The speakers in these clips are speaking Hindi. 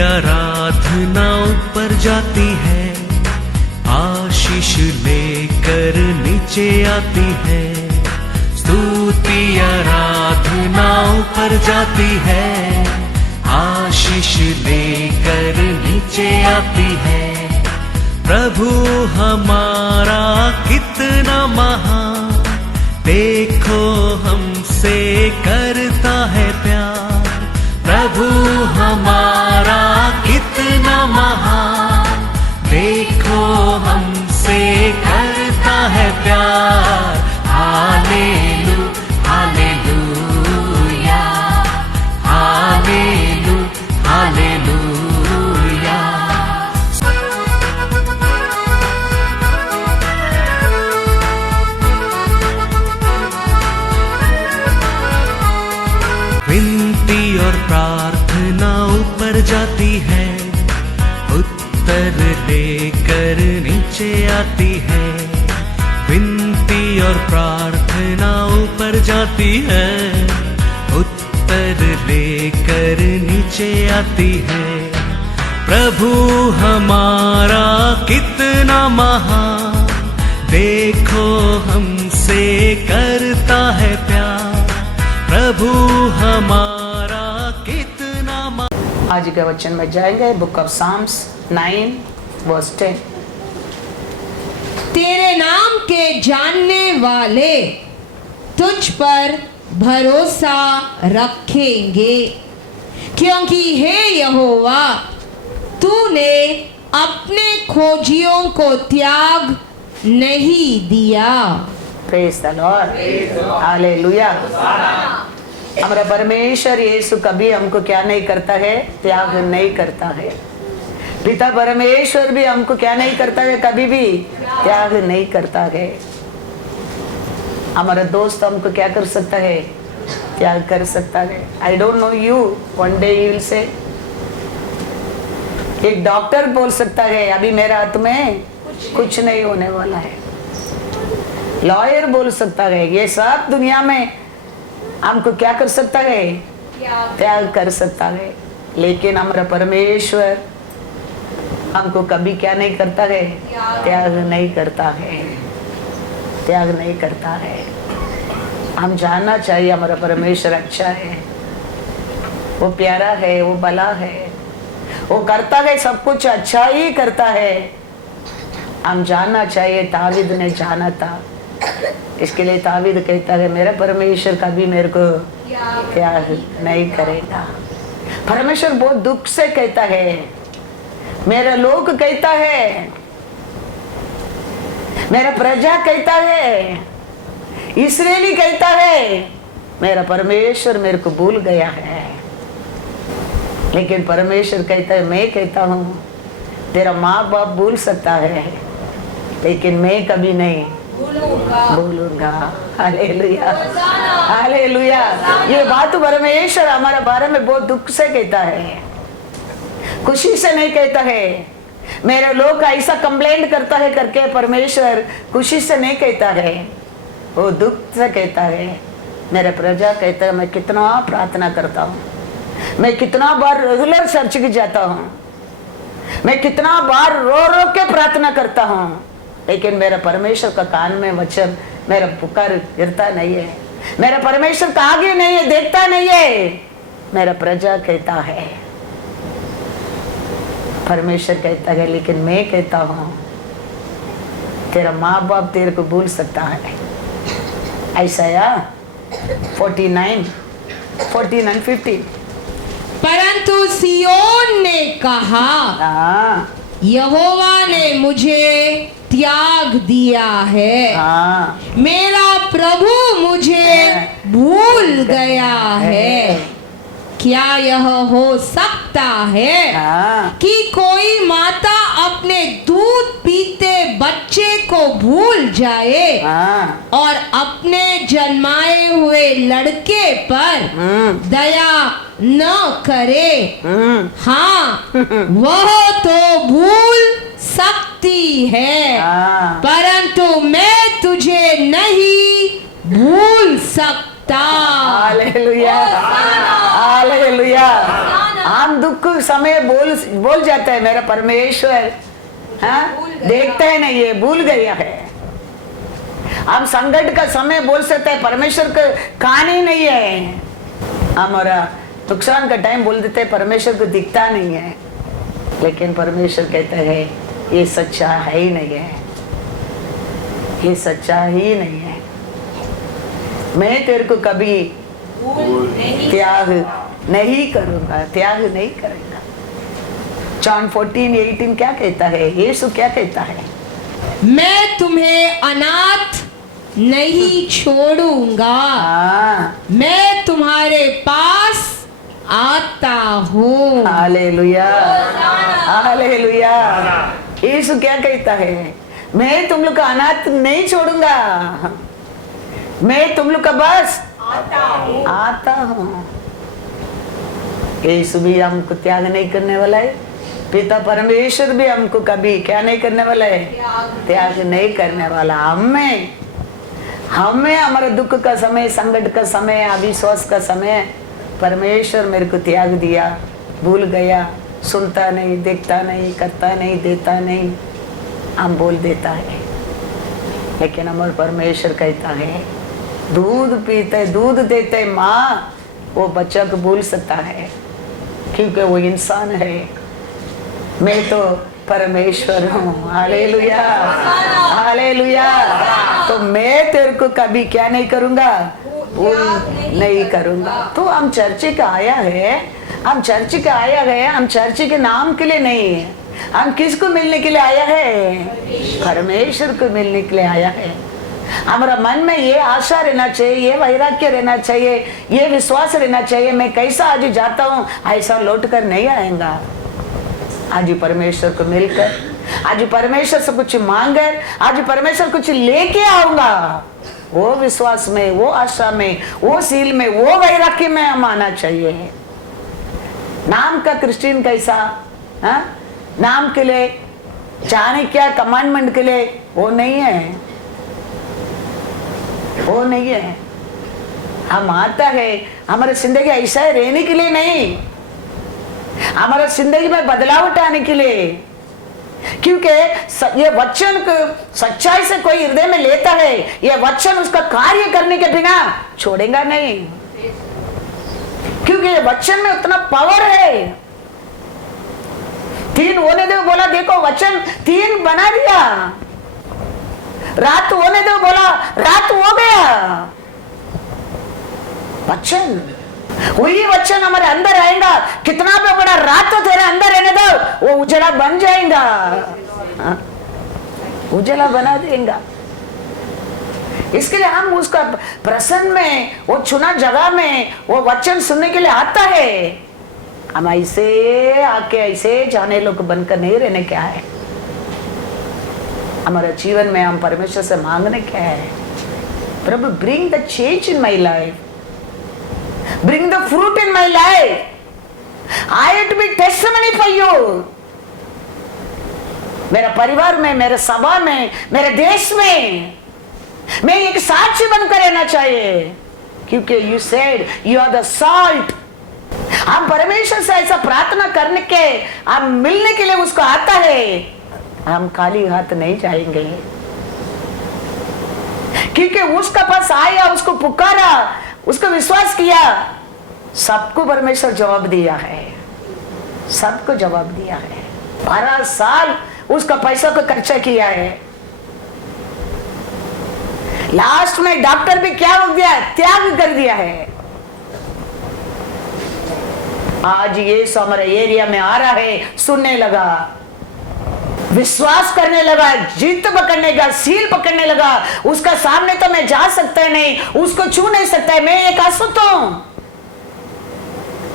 आराधना ऊपर जाती है, आशीष लेकर नीचे आती है। स्तुति आराधना ऊपर जाती है, आशीष लेकर नीचे आती है। प्रभु हमारा कितना महान, देखो हमसे करता है प्यार। प्रभु हमारा कितना महान, देखो हमसे करता है प्यार। हालेलू हालेलूया, हालेलू हालेलूया। विनती और प्रार्थना ऊपर जाती है, उत्तर लेकर नीचे आती है। विनती और प्रार्थना ऊपर जाती है, उत्तर लेकर नीचे आती है। प्रभु हमारा कितना महान, देखो हमसे करता है प्यार। प्रभु हमारा कितना महान। आज के वचन में जाएंगे, बुक ऑफ साम्स 9 वर्स 10। तेरे नाम के जानने वाले तुझ पर भरोसा रखेंगे, क्योंकि हे यहोवा तूने अपने खोजियों को त्याग नहीं दिया। Praise the Lord, hallelujah. हमारा परमेश्वर यीशु कभी हमको क्या नहीं करता है, त्याग नहीं करता है। पिता परमेश्वर भी हमको क्या नहीं करता है, कभी भी त्याग नहीं करता है। हमारा दोस्त हमको क्या कर सकता है, त्याग कर सकता है। I don't know you, one day you will say. एक डॉक्टर बोल सकता है अभी मेरे हाथ में कुछ नहीं होने वाला है। लॉयर बोल सकता है। ये सब दुनिया में हमको क्या कर सकता है, त्याग कर सकता है। लेकिन हमारा परमेश्वर हमको कभी क्या नहीं करता है, त्याग नहीं करता है, त्याग नहीं करता है। हम जानना चाहिए हमारा परमेश्वर अच्छा है, वो प्यारा है, वो भला है, वो करता है सब कुछ अच्छा ही करता है। हम जानना चाहिए। दावीद ने जाना था, इसके लिए दावीद कहता है मेरा परमेश्वर कभी मेरे को त्याग नहीं करेगा। परमेश्वर बहुत दुख से कहता है, मेरा लोग कहता है, मेरा प्रजा कहता है, इस्राएली कहता है मेरा परमेश्वर मेरे को भूल गया है। लेकिन परमेश्वर कहता है, मैं कहता हूँ तेरा माँ बाप भूल सकता है, लेकिन मैं कभी नहीं भूलूंगा। Hallelujah hallelujah. ये बात परमेश्वर हमारे बारे में बहुत दुख से कहता है, खुशी से नहीं कहता है। मेरे लोग ऐसा कंप्लेंट करता है करके परमेश्वर खुशी से नहीं कहता है, वो दुख से कहता है। मेरे प्रजा कहता है मैं कितना प्रार्थना करता हूँ, मैं कितना बार रेगुलर चर्च की जाता हूँ, मैं कितना बार रो रो के प्रार्थना करता हूँ, लेकिन मेरा परमेश्वर का कान में वचन मेरा पुकार गिरता नहीं है। मेरा परमेश्वर का आगे नहीं है, देखता नहीं है। मेरा प्रजा कहता है, परमेश्वर कहता है, लेकिन मैं कहता हूँ तेरा माँ बाप तेरे को भूल सकता है। यशायाह 49:50। परंतु सियोन ने कहा, यहोवा ने मुझे त्याग दिया है, मेरा प्रभु मुझे भूल गया है। क्या यह हो सकता है कि कोई माता अपने दूध पीते बच्चे को भूल जाए और अपने जन्माए हुए लड़के पर दया न करे? हाँ, वह तो भूल सकती है, परंतु मैं तुझे नहीं भूल सकता। Hallelujah hallelujah. हम हम दुख समय बोल जाते हैं मेरा परमेश्वर देखते है नहीं, ये भूल गया है। हम संकट का समय बोल सकते हैं परमेश्वर का कहानी नहीं है। हमारा नुकसान का टाइम बोल देते हैं परमेश्वर को दिखता नहीं है, लेकिन परमेश्वर कहता है ये सच्चा है ही नहीं है, ये सच्चा ही नहीं है। मैं तेरे को कभी त्याग नहीं करूंगा, त्याग नहीं करेगा। जॉन 14:18 क्या कहता है? यीशु क्या कहता है? मैं तुम्हें अनाथ नहीं छोड़ूंगा, मैं तुम्हारे पास आता हूँ। Hallelujah, hallelujah. यीशु क्या कहता है? मैं तुम लोग का अनाथ नहीं छोड़ूंगा, मैं तुम लोग का बस आता हूँ। यीशु भी हमको त्याग नहीं करने वाला है, पिता परमेश्वर भी हमको कभी क्या नहीं करने वाला है? त्याग नहीं करने वाला। हमें हमारे दुख का समय, संकट का समय, अविश्वास का समय परमेश्वर मेरे को त्याग दिया, भूल गया, सुनता नहीं, देखता नहीं, करता नहीं, देता नहीं, हम बोल देता है। लेकिन हमारे परमेश्वर कहता है दूध पीते, दूध देते माँ, वो बच्चा को भूल सकता है क्योंकि वो इंसान है, मैं तो परमेश्वर हूँ। Hallelujah, hallelujah. तो मैं तेरे को कभी क्या नहीं करूँगा? भूल नहीं करूँगा। तो हम चर्च का आया है, हम चर्च का आया है, हम चर्च के नाम के लिए नहीं, हम किसको मिलने के लिए आया है? परमेश्वर को मिलने के लिए आया है। हमारा मन में ये आशा रहना चाहिए, ये वैराग्य रहना चाहिए, ये विश्वास रहना चाहिए, मैं कैसा आज जाता हूँ ऐसा लौट कर नहीं आएगा। आज परमेश्वर को मिलकर, आज परमेश्वर से कुछ मांगकर, आज परमेश्वर कुछ लेके आऊंगा। वो विश्वास में, वो आशा में, वो सील में, वो वैराग्य में हम आना चाहिए। नाम का क्रिश्चियन कैसा? नाम के लिए जाने क्या, कमांडमेंट के लिए वो नहीं है, वो नहीं है। हम आता है हमारे जिंदगी ऐसा है रहने के लिए नहीं, हमारा जिंदगी में बदलाव आने के लिए। क्योंकि ये वचन को सच्चाई से कोई हृदय में लेता है, ये वचन उसका कार्य करने के बिना छोड़ेगा नहीं, क्योंकि ये वचन में उतना पावर है। 3 होने दो बोला, देखो वचन 3 बना दिया। रात होने दो बोला, रात हो गया। वचन, वही वचन हमारे अंदर आएगा, कितना भी बड़ा रात तो तेरे अंदर रहने दो, वो उजला बन जाएगा, उजला बना देगा। इसके लिए हम उसका प्रसन्न में, वो चुना जगह में वो वचन सुनने के लिए आता है। हम ऐसे आके ऐसे जाने लोग बनकर नहीं रहने क्या है। हमारे जीवन में हम परमेश्वर से मांगने क्या है? प्रभु bring the change in my life, bring the fruit in my life, I have to be testimony for you। मेरा परिवार में, मेरे सभा में, मेरे देश में मैं एक साक्षी बनकर रहना चाहिए, क्योंकि you said you are the salt। हम परमेश्वर से ऐसा प्रार्थना करने के, हम मिलने के लिए उसको आता है, हम खाली हाथ नहीं जाएंगे, क्योंकि उसका पास आया, उसको पुकारा, उसको विश्वास किया, सबको परमेश्वर जवाब दिया है, सबको जवाब दिया है। 12 साल उसका पैसा को खर्चा किया है, लास्ट में डॉक्टर भी क्या हो गया? त्याग कर दिया है। आज ये हमारे एरिया में आ रहा है, सुनने लगा, विश्वास करने लगा, जीत पकड़ने लगा, सील पकड़ने लगा। उसका सामने तो मैं जा सकता नहीं, उसको छू नहीं सकता है, मैं एक अशुद्ध हूं,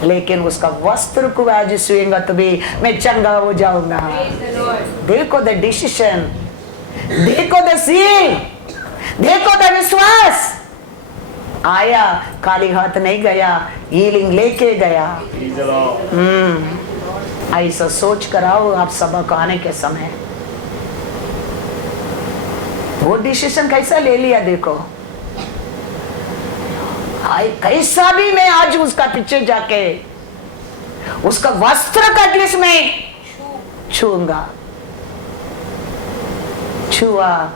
लेकिन उसका वस्त्र को आज छुएंगा तो भी मैं चंगा हो जाऊंगा। देखो द डिसीजन, देखो द सील, देखो द विश्वास। आया, खाली हाथ नहीं गया, हीलिंग लेके गया। ऐसा सोच कर आओ आप सबक आने के समय। वो डिसीजन कैसा ले लिया देखो, कैसा भी मैं आज उसका पीछे जाके उसका वस्त्र का एटलीस्ट मैं छूंगा। छुआ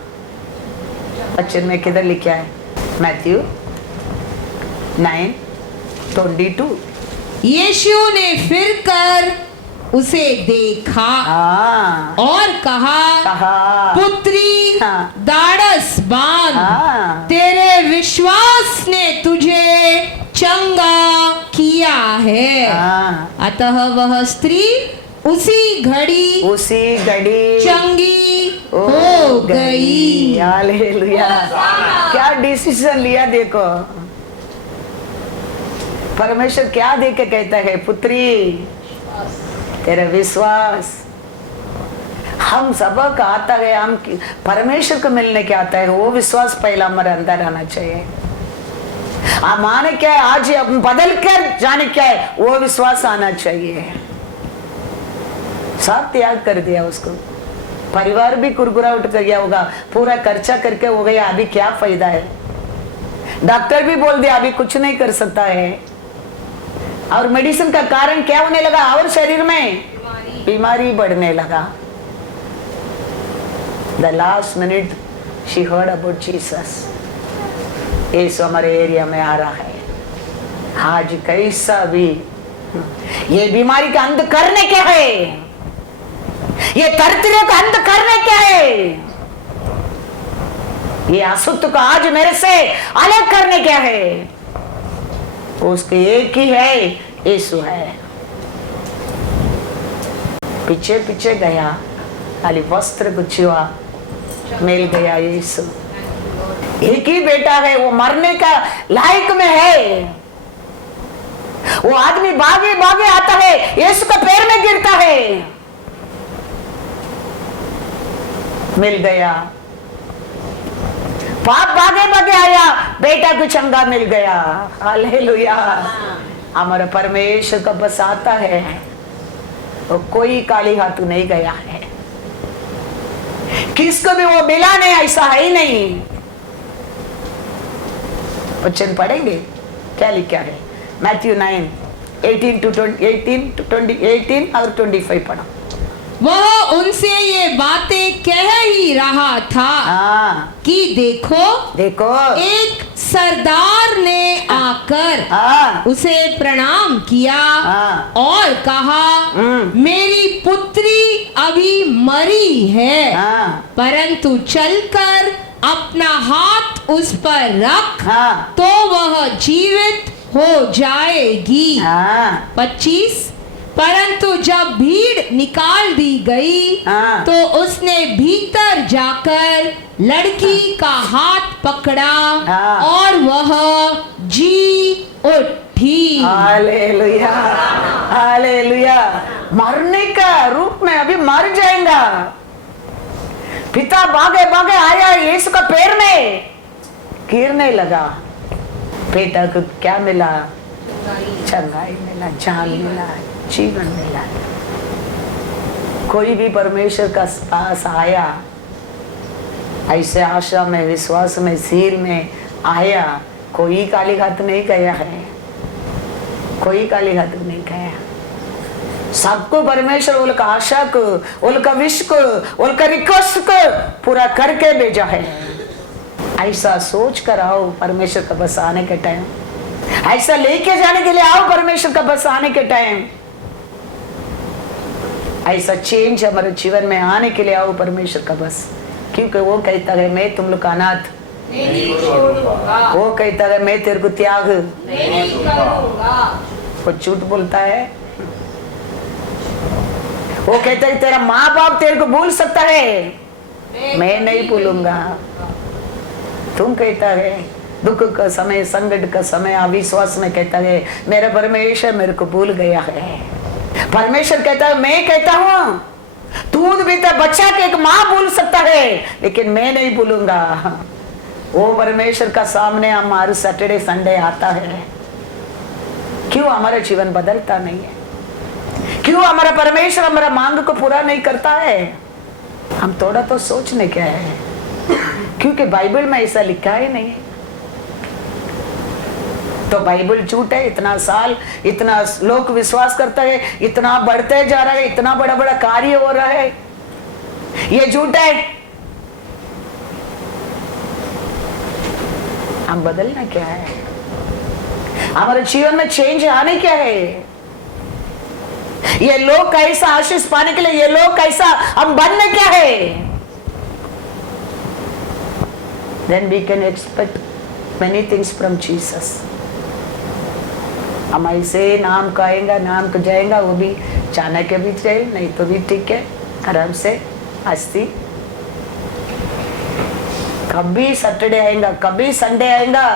बच्चन में किधर लिखा है? मैथ्यू 9:22। यीशु ने फिर कर उसे देखा और कहा, पुत्री, दाढ़स बांध, तेरे विश्वास ने तुझे चंगा किया है। अतः वह स्त्री उसी घड़ी चंगी हो गई। हालेलुया। क्या डिसीजन लिया देखो, परमेश्वर क्या दे के कहता है? पुत्री, तेरा विश्वास। हम सबक आता है, हम परमेश्वर को मिलने के आता है, वो विश्वास पहला हमारे अंदर आना चाहिए। आप माने क्या है, आज ही बदल कर जाने क्या है, वो विश्वास आना चाहिए। सब त्याग कर दिया उसको, परिवार भी कुरकुरा उठ गया होगा, पूरा खर्चा करके हो गया, अभी क्या फायदा है? डॉक्टर भी बोल दिया अभी कुछ नहीं कर सकता है। और मेडिसिन का कारण क्या होने लगा? और शरीर में बीमारी बढ़ने लगा। The last minute she heard about Jesus. यीशु हमारे एरिया में आ रहा है। आज कैसा भी ये बीमारी का अंत करने क्या है, ये तरतरियों का अंत करने क्या है, ये अशुद्ध को आज मेरे से अलग करने क्या है? उसके एक ही है, यीशु है। पीछे पीछे गया, खाली वस्त्र को छुआ, मिल गया यीशु। एक ही बेटा है, वो मरने का लायक में है। वो आदमी भागे भागे आता है, यीशु के पैर में गिरता है, मिल गया। पाप भागे भागे आया, बेटा को चंगा मिल गया। हालेलुया। हमारा परमेश्वर का बस आता है, वो कोई काली हाथ नहीं गया है, किसको भी वो मिला नहीं, ऐसा है ही नहीं। वचन पढ़ेंगे क्या लिखा है? मैथ्यू 9:18 और 25 पढ़ो। वह उनसे ये बातें कह ही रहा था कि देखो एक सरदार ने आकर उसे प्रणाम किया और कहा, मेरी पुत्री अभी मरी है, परंतु चलकर अपना हाथ उस पर रख तो वह जीवित हो जाएगी। 25 परंतु जब भीड़ निकाल दी गई तो उसने भीतर जाकर लड़की का हाथ पकड़ा और वह जी उठी। Hallelujah, hallelujah. मरने का रूप में अभी मर जाएगा। पिता भागे भागे आया, यीशु का पैर में गिरने लगा। बेटा को क्या मिला? चंगाई मिला, जान मिला, जीवन मिला। कोई भी परमेश्वर का पास आया, ऐसे आशा में, विश्वास में, सिर में आया, कोई काली हाथ नहीं गया है, कोई काली हाथ नहीं गया। सबको परमेश्वर उनका आशा को, उनका विश को, उनका रिक्वेस्ट को पूरा करके भेजा है। ऐसा सोच कर आओ परमेश्वर का बस आने के टाइम, ऐसा लेके जाने के लिए आओ परमेश्वर का बस आने के टाइम, ऐसा चेंज हमारे जीवन में आने के लिए आओ परमेश्वर का बस। क्योंकि वो कहता है मैं तुम लोग का अनाथ नहीं छोड़ूंगा, वो कहता है मैं तेरे को त्याग नहीं करूंगा। वो झूठ बोलता है। वो कहता है तेरा माँ बाप तेरे को भूल सकता है, मैं नहीं भूलूंगा। तुम कहता है दुख का समय, संकट का समय, अविश्वास में कहता है मेरा परमेश्वर मेरे को भूल गया है। परमेश्वर कहता है मैं कहता हूं दूध पीता बच्चा के एक माँ भूल सकता है, लेकिन मैं नहीं भूलूंगा। वो परमेश्वर का सामने हमारे सैटरडे संडे आता है। क्यों हमारा जीवन बदलता नहीं है? क्यों हमारा परमेश्वर हमारा मांग को पूरा नहीं करता है? हम थोड़ा तो सोचने क्या है, क्योंकि बाइबल में ऐसा लिखा ही नहीं है। तो बाइबल झूठ है? इतना साल इतना लोग विश्वास करता है, इतना बढ़ते जा रहा है, इतना बड़ा बड़ा कार्य हो रहा है, ये झूठ है। हम बदलना क्या है? हमारे जीवन में चेंज आने क्या है? ये लोग कैसा आशीष पाने के लिए, ये लोग कैसा हम बनने क्या है? Then we can expect many things from Jesus. हम ऐसे नाम कहेंगे, नाम को जाएगा, वो भी चाणक्य भी जाए, नहीं तो भी ठीक है, आराम से हस्ती। कभी सैटरडे आएगा, कभी संडे आएगा,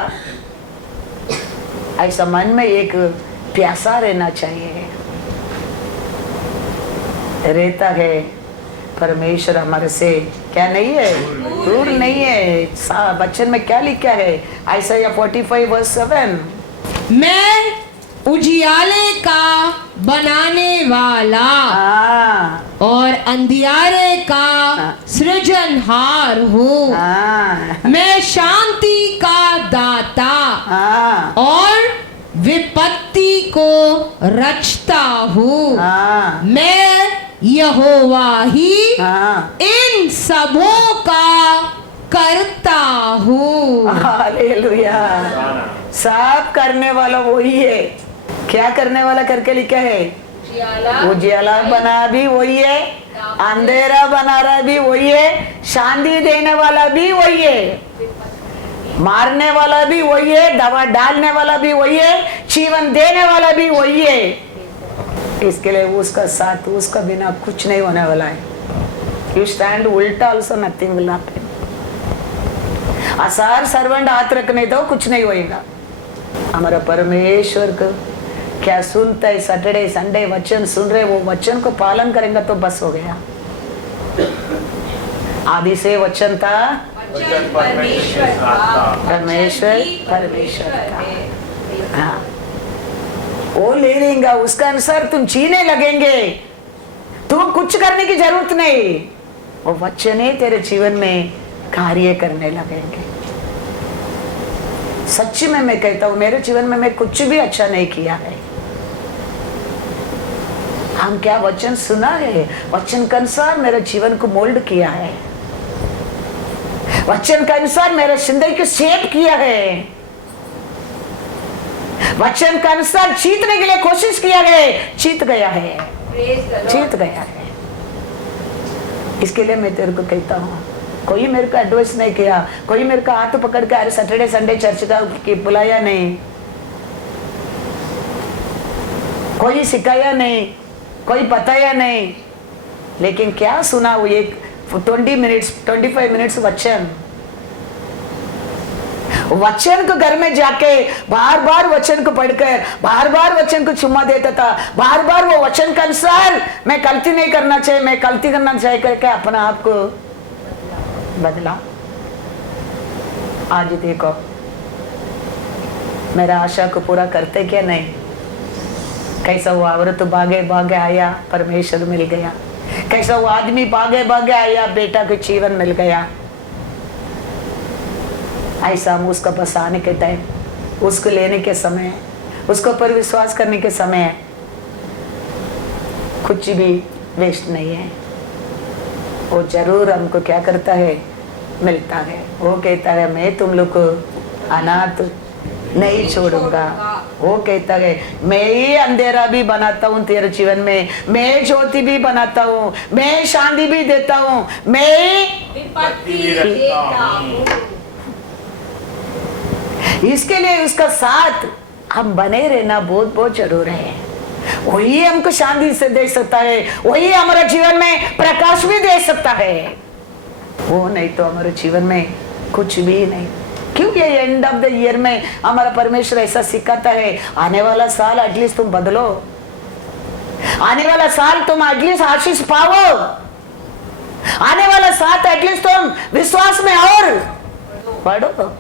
ऐसा मन में एक प्यासा रहना चाहिए। रहता है परमेश्वर हमारे से क्या नहीं है, दूर नहीं है। वचन में क्या लिखा है? आइसाया 45:7, मैं उजियाले का बनाने वाला और अंधियारे का सृजनहार हूँ। मैं शांति का दाता और विपत्ति को रचता हूँ। मैं यहोवा ही इन सबों का करता हूँ। हालेलुया। सब करने वाला वही है। क्या करने वाला करके लिखा है? उजियाला बना भी वही है, अंधेरा बना रहा भी वही है, शांति देने वाला भी वही है, मारने वाला भी वही है, दवा डालने वाला भी वही है, जीवन देने वाला भी वही है। इसके लिए उसका साथ, उसका बिना कुछ नहीं होने वाला है। यू स्टैंड उल्टा ऑल्सो नथिंग विल हैपन। आसार सर्वेंट हाथ रखने दो, कुछ नहीं होएगा। हमारा परमेश्वर को क्या सुनता है? सैटरडे संडे वचन सुन रहे, वो वचन को पालन करेंगे तो बस हो गया। आदि से वचन था, परमेश्वर का। हाँ, वो ले लेंगे, उसका अनुसार तुम जीने लगेंगे, तुम कुछ करने की जरूरत नहीं। वो वचन ही तेरे जीवन में कार्य करने लगेंगे। सच्ची में मैं कहता हूँ, मेरे जीवन में मैं कुछ भी अच्छा नहीं किया है। हम क्या वचन सुना है, वचन के अनुसार मेरे जीवन को मोल्ड किया है, वचन के अनुसार मेरे जिंदगी को शेप किया है, वचन के अनुसार जीतने के लिए कोशिश किया है, जीत गया है, जीत गया है। इसके लिए मैं तेरे को कहता हूँ, कोई मेरे को एडवाइस नहीं किया, कोई मेरे को हाथ पकड़ के अरे सैटरडे संडे चर्च का बुलाया नहीं, कोई सिखाया नहीं, कोई बताया नहीं, लेकिन क्या सुना? वो एक 25 मिनट्स वचन को घर में जाके बार बार वचन को पढ़कर बार बार वचन को चुम्मा देता था, बार बार वो वचन के अनुसार मैं गलती नहीं करना चाहिए, मैं गलती करना चाहिए करके अपना आप को बदला। आज देखो मेरा आशा को पूरा करते क्या नहीं। कैसा वो औरत भागे भागे आया, परमेश्वर मिल गया। कैसा वो आदमी भागे भागे आया, बेटा को जीवन मिल गया। ऐसा हम उसका पास आने के टाइम, उसको लेने के समय, उसको पर विश्वास करने के समय कुछ भी वेस्ट नहीं है। वो जरूर हमको क्या करता है, मिलता है। वो कहता है मैं तुम लोग को अनाथ नहीं छोड़ूंगा। वो कहता है मैं ही अंधेरा भी बनाता हूँ तेरे जीवन में, मैं ज्योति भी बनाता हूँ, मैं शांति भी देता हूँ, मैं विपत्ति देता हूँ। इसके लिए उसका साथ हम बने रहना बहुत बहुत जरूर है। वही हमको शांति से दे सकता है, वही हमारे जीवन में प्रकाश भी दे सकता है। वो नहीं तो हमारे जीवन में कुछ भी नहीं। क्योंकि एंड ऑफ द ईयर में हमारा परमेश्वर ऐसा सिखाता है, आने वाला साल एटलीस्ट तुम बदलो, आने वाला साल तुम एटलीस्ट आशीष पाओ, आने वाला साल एटलीस्ट तुम विश्वास में और बढ़ो बढ़ो।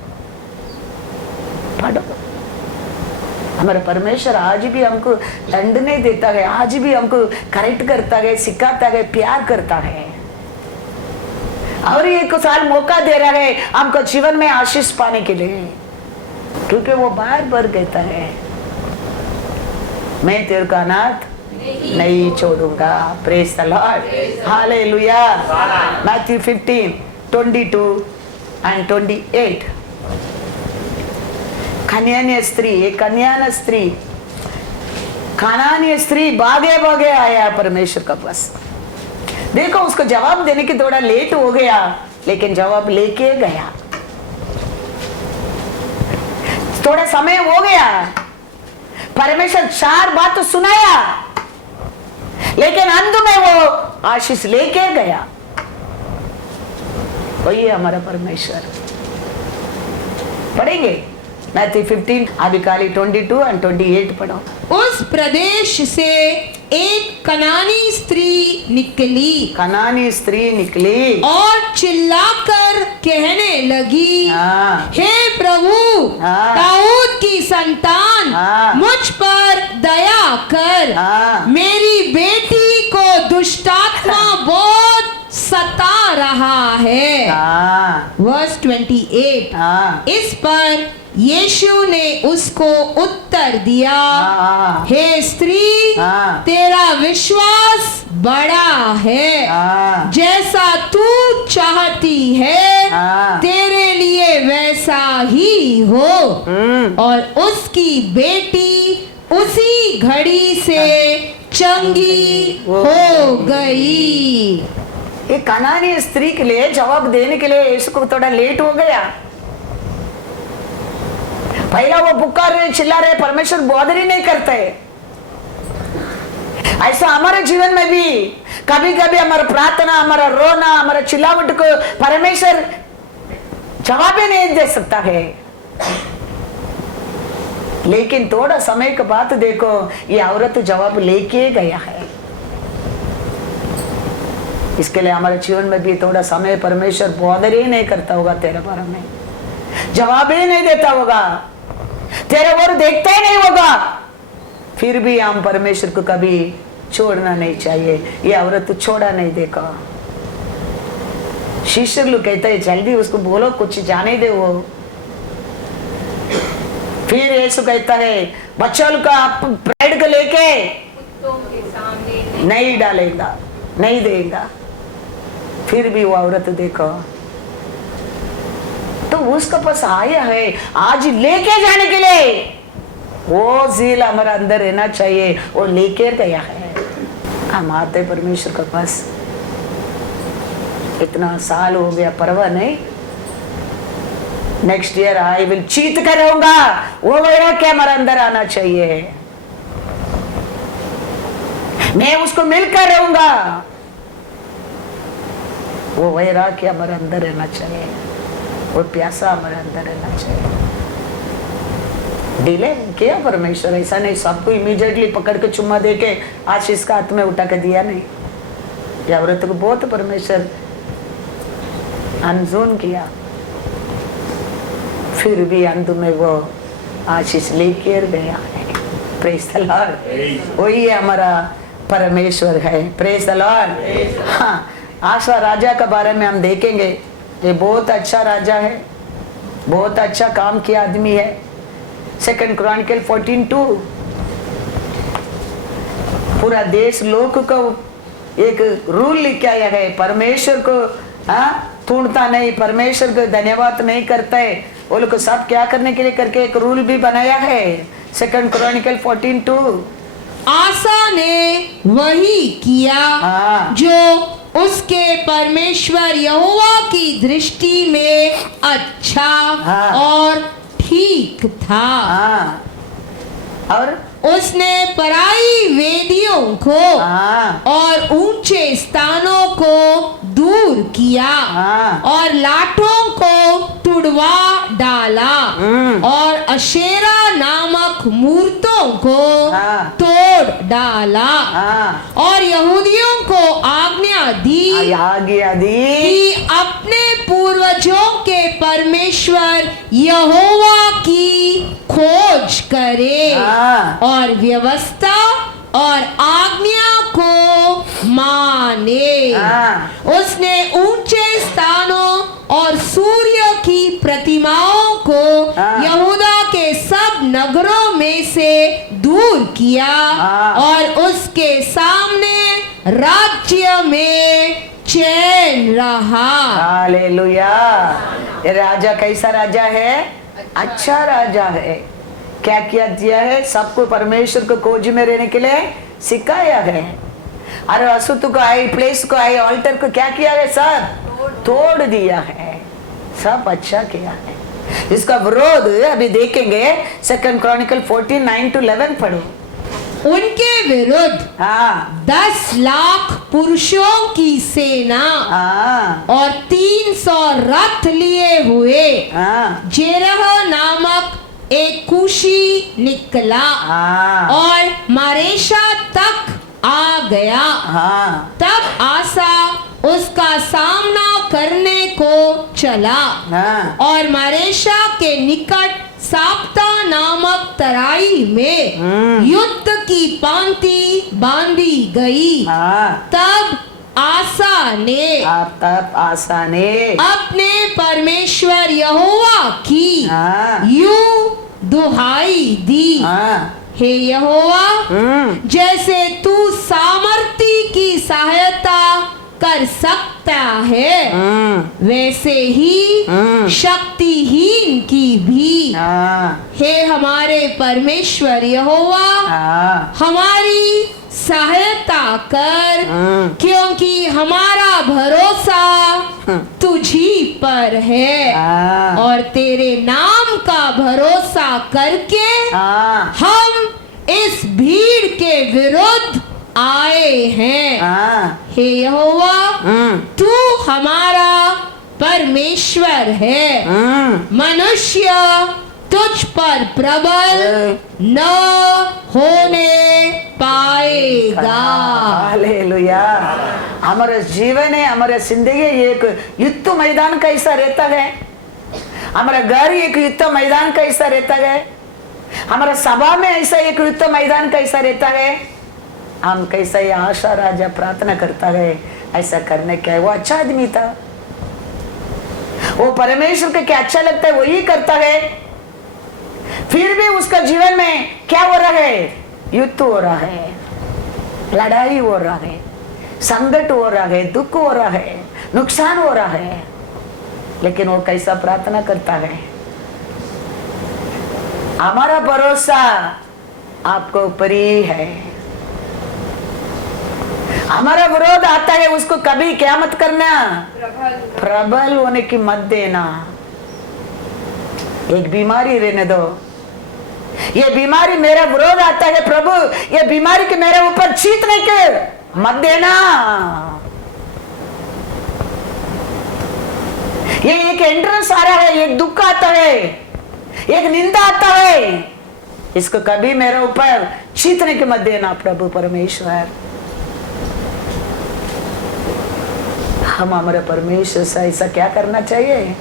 हमारा परमेश्वर आज भी हमको दंड नहीं देता है, आज भी हमको करेक्ट करता है, सिखाता है, प्यार करता है, और एक साल मौका दे रहा है हमको जीवन में आशीष पाने के लिए। क्योंकि वो बार बार कहता है मैं तेरे का अनाथ नहीं छोड़ूंगा। Praise the Lord, hallelujah. Matthew 15:22 and 28। कन्यानी स्त्री, एक कन्यान स्त्री, कनानी स्त्री भागे भागे आया परमेश्वर का पास। देखो उसको जवाब देने की थोड़ा लेट हो गया, लेकिन जवाब लेके गया। थोड़ा समय हो गया, परमेश्वर 4 बात तो सुनाया, लेकिन अंत में वो आशीष लेके गया। वही है हमारा परमेश्वर। पढ़ेंगे मैथ्यू 15, अभी खाली 22 and 28 पढ़ो। उस प्रदेश से एक कनानी स्त्री निकली, कनानी स्त्री निकली और चिल्लाकर कहने लगी, हाँ। हे प्रभु, हाँ। दाऊद की संतान, हाँ। मुझ पर दया कर, हाँ। मेरी बेटी को दुष्टात्मा बहुत सता रहा है। वर्स 28। इस पर यीशु ने उसको उत्तर दिया, हे स्त्री, तेरा विश्वास बड़ा है, जैसा तू चाहती है तेरे लिए वैसा ही हो। और उसकी बेटी उसी घड़ी से चंगी हो गई। ये कनानी स्त्री के लिए जवाब देने के लिए यीशु को थोड़ा लेट हो गया। पहला वो पुकार रहे, चिल्ला रहे, परमेश्वर बॉदर ही नहीं करते। ऐसा हमारे जीवन में भी कभी कभी हमारा प्रार्थना, हमारा रोना, हमारा चिल्लावट को परमेश्वर जवाब ही नहीं दे सकता है। लेकिन थोड़ा समय के बाद देखो, ये औरत जवाब लेके गया है। इसके लिए हमारे जीवन में भी थोड़ा समय परमेश्वर बॉदर ही नहीं करता होगा, तेरे बारे में जवाब ही नहीं देता होगा, तेरे ओर देखता ही नहीं होगा। फिर भी हम परमेश्वर को कभी छोड़ना नहीं चाहिए। ये औरत तो छोड़ा नहीं, देखा। शिष्य लोग कहते हैं जल्दी उसको बोलो, कुछ जाने दे वो। फिर यीशु कहता है बच्चों का ब्रेड को लेके नहीं डालेगा, नहीं देगा। फिर भी वो औरत देखो, तो उसके पास आया है आज लेके जाने के लिए। वो जील हमारा अंदर रहना चाहिए, वो लेके गया है। हम आते परमेश्वर के पास, इतना साल हो गया, परवाह नहीं, नेक्स्ट ईयर आई विल चीत कर रहूंगा, वो मेरा क्या हमारा अंदर आना चाहिए। मैं उसको मिलकर रहूंगा, वो वैराग्य हमारे अंदर रहना चाहिए, वो प्यासा हमारे अंदर रहना चाहिए। डिले किया परमेश्वर, ऐसा नहीं सबको इमीडिएटली पकड़ के चुम्मा दे के आशीष का हाथ में उठा के दिया नहीं। या औरत को बहुत परमेश्वर अनजोन किया, फिर भी अंत में वो आशीष लेके गया है। प्रेज द लॉर्ड, वही हमारा परमेश्वर है। Praise the Lord. हाँ, आशा राजा के बारे में हम देखेंगे, ये बहुत अच्छा राजा है, बहुत अच्छा काम किया आदमी है। 2 क्रॉनिकल 14:2। पूरा देश लोक को एक रूल लिख आया है, परमेश्वर को ढूंढता नहीं, परमेश्वर को धन्यवाद नहीं करता है, वो लोग को सब क्या करने के लिए करके एक रूल भी बनाया है। 2 क्रॉनिकल 14:2। आसा ने वही किया जो उसके परमेश्वर यहोवा की दृष्टि में अच्छा और ठीक था। और उसने पराई वेदियों को और ऊंचे स्थानों को दूर किया और लाठों को तुड़वा डाला और अशेरा नामक मूर्तों को तोड़ डाला और यहूदियों को आज्ञा दी कि अपने पूर्वजों के परमेश्वर यहोवा की खोज करे और व्यवस्था और आज्ञा को माने। उसने ऊंचे स्थानों और सूर्य की प्रतिमाओं को यहूदा के दूर किया हाँ। और उसके सामने राज्य में चैन रहा। हालेलुया। ये राजा कैसा राजा है? अच्छा राजा है। क्या किया दिया है? सबको परमेश्वर को खोज में रहने के लिए सिखाया है। अरे अशुद्ध को आई, प्लेस को आई, ऑल्टर को क्या किया है? सब तोड़ दिया है। सब अच्छा किया है। इसका विरोध अभी देखेंगे। 2 क्रॉनिकल 14:9-11 पढ़ो। उनके विरुद्ध हाँ 10 लाख पुरुषों की सेना हाँ और 300 रथ लिए हुए हाँ जेरह नामक एक कुशी निकला हाँ और मारेशा तक आ गया। हाँ तब आसा उसका सामना करने को चला हाँ और मारेशा के निकट साप्ता नामक तराई में युद्ध की पांति बांधी गई। हाँ। तब आसा ने तब आसा ने अपने परमेश्वर यहोवा की हाँ यूं दुहाई दी, हाँ हे यहोवा, जैसे तू सामर्थी की सहायता कर सकता है वैसे ही शक्तिहीन की भी। हाँ हे हमारे परमेश्वर यहोवा, हाँ हमारी सहायता कर, क्योंकि हमारा भरोसा तुझी पर है हाँ और तेरे नाम का भरोसा करके हाँ हम इस भीड़ के विरुद्ध आए हैं। हाँ हे यहोवा, तू हमारा परमेश्वर है, मनुष्य तुझ पर प्रबल न होने पाएगा। हालेलुया। हमारा जीवन है, हमारा जिंदगी एक युद्ध मैदान कैसा रहता है। हमारा घर एक युद्ध मैदान कैसा रहता है। हमारा सभा में ऐसा एक युद्ध मैदान कैसा रहता है। हम कैसा ये आशा राजा प्रार्थना करता है, ऐसा करने क्या है। वो अच्छा आदमी था, वो परमेश्वर को क्या अच्छा लगता है वही करता है। फिर भी उसका जीवन में क्या हो रहा है? युद्ध हो रहा है, लड़ाई हो रहा है, संकट हो रहा है, दुख हो रहा है, नुकसान हो रहा है। लेकिन वो कैसा प्रार्थना करता है? हमारा भरोसा आपको ऊपर ही है। हमारा विरोध आता है, उसको कभी क्या मत करना, प्रबल होने की मत देना। एक बीमारी रहने दो। ये बीमारी मेरा विरोध आता है प्रभु, ये बीमारी के मेरे ऊपर छीतने के मत देना। ये एक एंट्रेंस आ रहा है, एक दुख आता है, एक निंदा आता है, इसको कभी मेरे ऊपर छीतने के मत देना प्रभु परमेश्वर। हम हमारे परमेश्वर से ऐसा क्या करना चाहिए?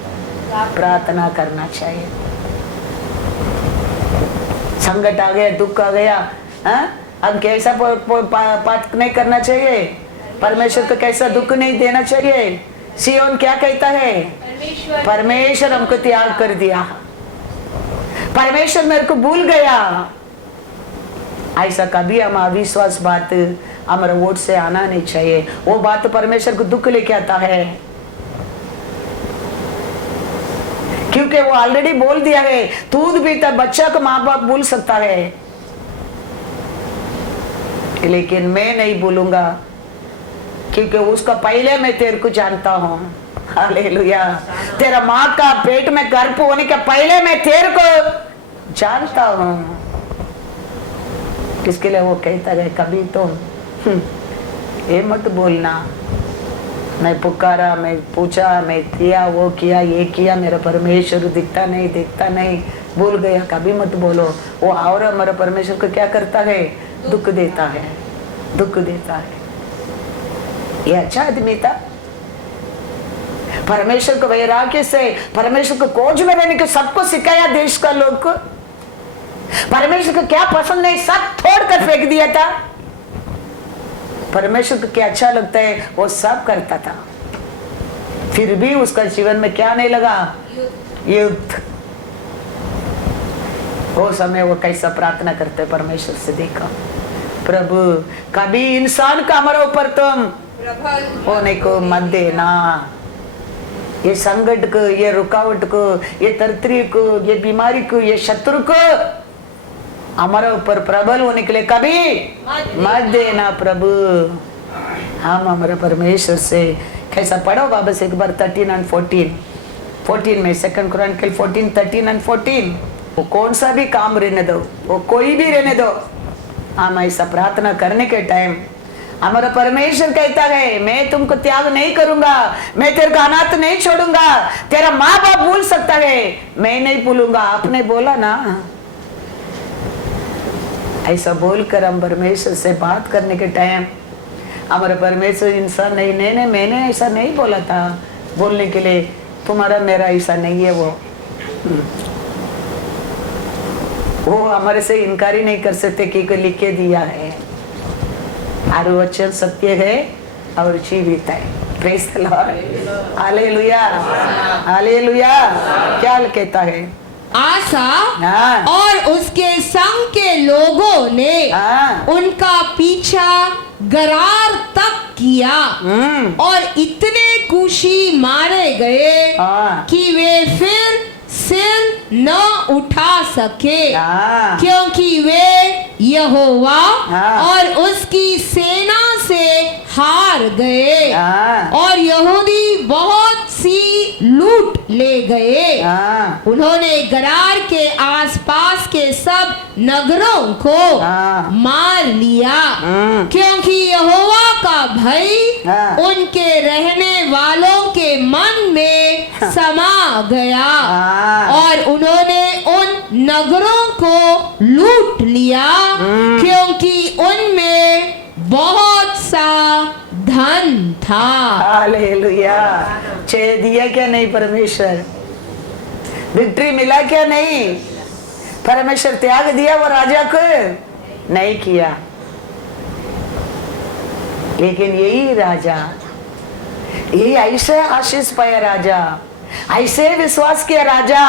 प्रार्थना करना चाहिए। संकट आ गया, दुख आ गया, हम कैसा पाठ नहीं करना चाहिए? परमेश्वर को कैसा दुख नहीं देना चाहिए? सियोन क्या कहता है? परमेश्वर हमको त्याग कर दिया, परमेश्वर मेरे को भूल गया। ऐसा कभी हम अविश्वास बात हमारे वोट से आना नहीं चाहिए। वो बात परमेश्वर को दुख लेके आता है, क्योंकि वो ऑलरेडी बोल दिया है, दूध पीता बच्चा को माँ बाप भूल सकता है, लेकिन मैं नहीं भूलूंगा, क्योंकि उसका पहले मैं तेरे को जानता हूँ। हालेलुया। तेरा माँ का पेट में गर्भ होने के पहले मैं तेरे को जानता हूँ। किसके लिए वो कहता है कभी तो ये मत बोलना, मैं पुकारा, मैं पूछा, मैं किया, वो किया, ये किया, मेरा परमेश्वर दिखता नहीं, भूल गया, कभी मत बोलो। वो और हमारा परमेश्वर को क्या करता है? दुख देता है, दुख देता है। ये अच्छा आदमी था, परमेश्वर को वैराग्य से, परमेश्वर को खोज में रहने के सबको सिखाया, देश का लोग को। परमेश्वर को क्या पसंद नहीं सब छोड़कर फेंक दिया था। परमेश्वर को क्या अच्छा लगता है वो सब करता था। फिर भी उसका जीवन में क्या नहीं लगा? युद्ध। वो समय वो कैसा प्रार्थना करते परमेश्वर से देखो, प्रभु कभी इंसान का हमारे ऊपर तुम होने को मत देना, ये संकट को, ये रुकावट को, ये तरतरी को, ये बीमारी को, ये शत्रु को हमारे ऊपर प्रबल होने के लिए कभी मत देना प्रभु। हम हमारे परमेश्वर से कैसा पढ़ो वापस एक बार 13 और 14 में 2 क्रॉनिकल 14, 13 और 14। वो कौन सा भी काम रहने दो, वो कोई भी रहने दो, हम ऐसा प्रार्थना करने के टाइम हमारा परमेश्वर कहता है मैं तुमको त्याग नहीं करूंगा, मैं तेरे को अनाथ नहीं छोड़ूंगा, तेरा माँ बाप भूल सकता है मैं नहीं भूलूंगा। आपने बोला ना, ऐसा बोलकर हम परमेश्वर से बात करने के टाइम हमारा परमेश्वर इंसान नहीं, नहीं मैंने ऐसा नहीं बोला था बोलने के लिए, तुम्हारा मेरा ऐसा नहीं है। वो हमारे से इनकार ही नहीं कर सकते कि लिख के दिया है, हर वचन सत्य है और जीवित है। Praise the Lord, hallelujah hallelujah. क्या कहता है आसा हाँ। और उसके संग के लोगों ने हाँ। उनका पीछा गरार तक किया और इतने कुशी मारे गए हाँ। कि वे फिर सिर न उठा सके, हाँ। क्योंकि वे यहोवा हाँ। और उसकी सेना से हार गए हाँ। और यहूदी बहुत सी लूट ले गए। हाँ। उन्होंने गरार के आसपास के सब नगरों को हाँ। मार लिया, क्योंकि यहोवा का भय हाँ। उनके रहने वालों के मन में समा गया और उन्होंने उन नगरों को लूट लिया, क्योंकि उनमें बहुत सा धन था। हालेलुया। छे दिया क्या नहीं परमेश्वर, विक्ट्री मिला क्या नहीं, परमेश्वर त्याग दिया वो राजा को नहीं किया। लेकिन यही राजा, यही ऐसे आशीष पाया राजा, ऐसे विश्वास किया राजा,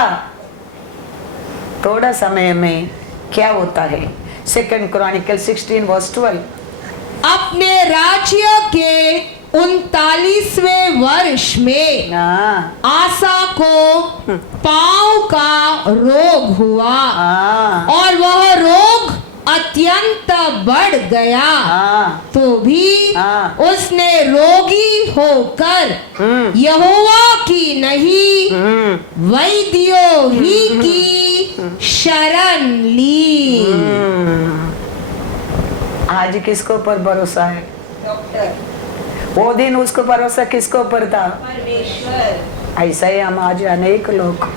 थोड़ा समय में क्या होता है। 2 क्रॉनिकल 16 वर्स 12। अपने राज्य के 39वें वर्ष में आसा को पांव का रोग हुआ और वह रोग अत्यंत बढ़ गया, तो भी उसने रोगी होकर यहोवा की नहीं वैद्यों ही की शरण ली। आज किसको ऊपर भरोसा है? वो दिन उसको भरोसा किसको ऊपर था? परमेश्वर। ऐसा ही हम आज अनेक लोग,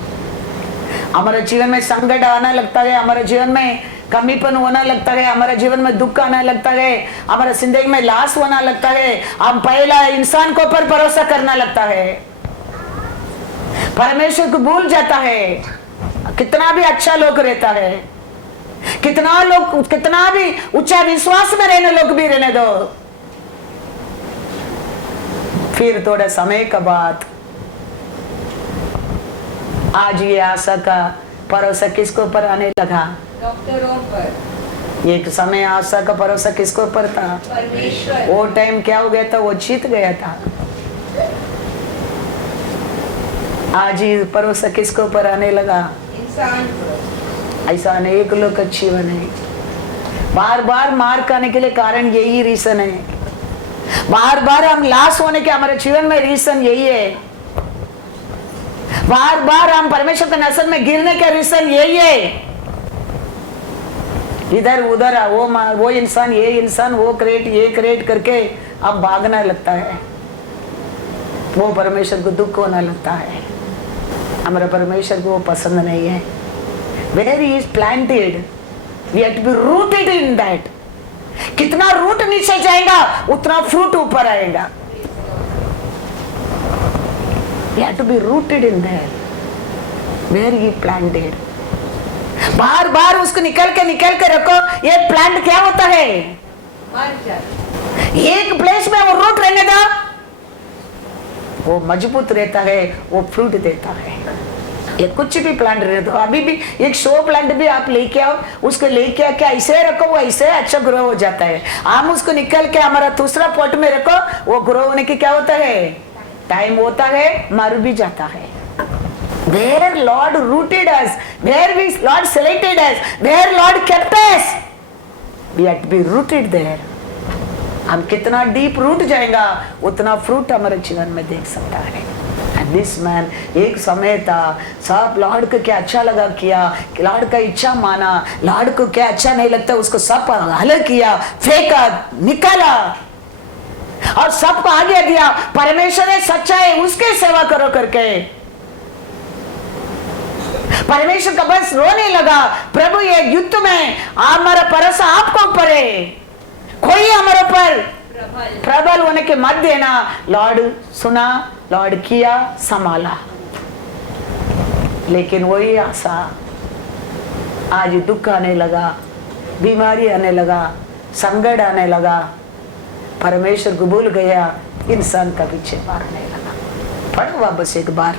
हमारे जीवन में संकट आना लगता है, हमारे जीवन में कमीपन होना लगता है, हमारे जीवन में दुख आना लगता है, हमारे जिंदगी में लाश होना लगता है, हम पहला इंसान को ऊपर भरोसा करना लगता है, परमेश्वर को भूल जाता है। कितना भी अच्छा लोग रहता है, कितना भी ऊंचा विश्वास में रहने लोग भी रहने दो, फिर थोड़ा समय के बाद आज ये आशा का भरोसा किसको ऊपर आने लगा? डॉक्टरों पर। एक समय आशा का भरोसा किसको ऊपर था? परमेश्वर। वो टाइम क्या हो गया था? वो जीत गया था। आज ये भरोसा किसको ऊपर आने लगा? इंसान पर। ऐसा अनेक लोग का जीवन है। बार बार मार खाने के लिए कारण यही रीजन है, बार बार हम लाश होने के हमारे जीवन में रीजन यही है, बार बार हम परमेश्वर के नजर में गिरने का रीजन यही है। इधर उधर वो इंसान ये इंसान वो क्रिएट करके अब भागना लगता है, वो परमेश्वर को दुख होना लगता है। हमारे परमेश्वर को वो पसंद नहीं है। Where he is planted, we have to be rooted in that. कितना रूट नीचे जाएगा उतना फ्रूट ऊपर आएगा। We have to be rooted in there, where he planted. बार बार उसको निकल के रखो। ये प्लांट क्या होता है? एक प्लेस में वो रूट रहने दो, वो मजबूत रहता है, वो फ्रूट देता है। ये कुछ भी प्लांट रहे तो अभी भी एक शो प्लांट भी आप लेके आओ, उसको लेके आके ऐसे रखो, वो ऐसे अच्छा ग्रो हो जाता है। हम उसको निकल के हमारा दूसरा पॉट में रखो, वो ग्रो होने की क्या होता है, टाइम होता है, मर भी जाता है। Where Lord rooted us, where we Lord selected us, where Lord kept us, we have to be rooted there. हम कितना डीप रूट जाएगा उतना फ्रूट हमारे जीवन में देख सकता है। And this man, एक समय था, सब लॉर्ड को क्या अच्छा लगा किया, लॉर्ड का इच्छा माना, लॉर्ड को क्या अच्छा नहीं लगता उसको सब अलग किया, फेंका, निकाला और सबको आगे दिया। परमेश्वर है, सच्चा है, उसके सेवा करो करके परमेश्वर का बस रोने लगा, प्रभु ये युद्ध में हमारा भरोसा आपको ऊपर है, कोई हमारे ऊपर प्रबल होने के मत देना। लॉर्ड सुना, लॉर्ड किया, संभाला। लेकिन वही आशा आज दुख आने लगा, बीमारी आने लगा, संकट आने लगा, परमेश्वर को भूल गया, इंसान का पीछे भागने लगा। पढ़ो वापस एक बार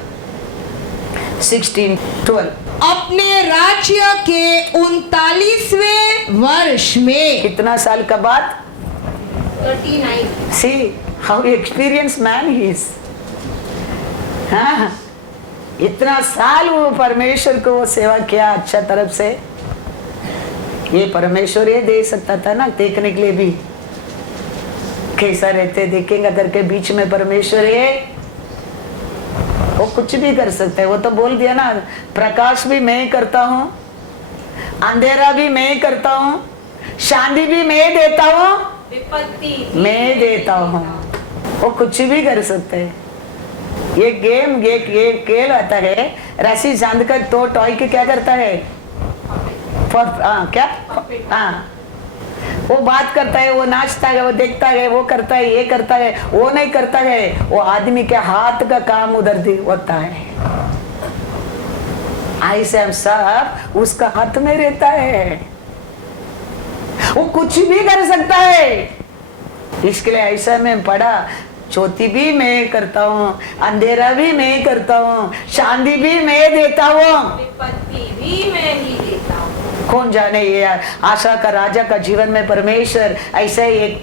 16:12। अपने राज्य के 39वें वर्ष में, कितना साल का बाद, 39, see how experienced man he is। हाँ, इतना साल वो परमेश्वर को वो सेवा किया अच्छा तरफ से। ये परमेश्वर ये दे सकता था ना देखने के लिए भी, कैसा रहते देखेंगे करके बीच में परमेश्वर ये वो कुछ भी कर सकते हैं। वो तो बोल दिया ना, प्रकाश भी मैं करता हूँ, अंधेरा भी मैं करता हूँ, शांति भी मैं देता हूँ, विपत्ति मैं देता हूँ। वो कुछ भी कर सकते हैं। ये गेम ये खेल आता है, रस्सी चांद का तो टॉय के क्या करता है, क्या वो बात करता है, वो नाचता है, वो देखता है, वो करता है, ये करता है, वो नहीं करता है। वो आदमी के हाथ का काम उधर होता है। ऐसे हम सब उसका हाथ में रहता है, वो कुछ भी कर सकता है। इसके लिए ऐसा में पढ़ा, ज्योति भी मैं करता हूँ, अंधेरा भी मैं करता हूँ, शांति भी मैं देता हूँ, विपत्ति भी मैं ही देता हूँ। कौन जाने ये आशा का राजा का जीवन में परमेश्वर ऐसा ही एक,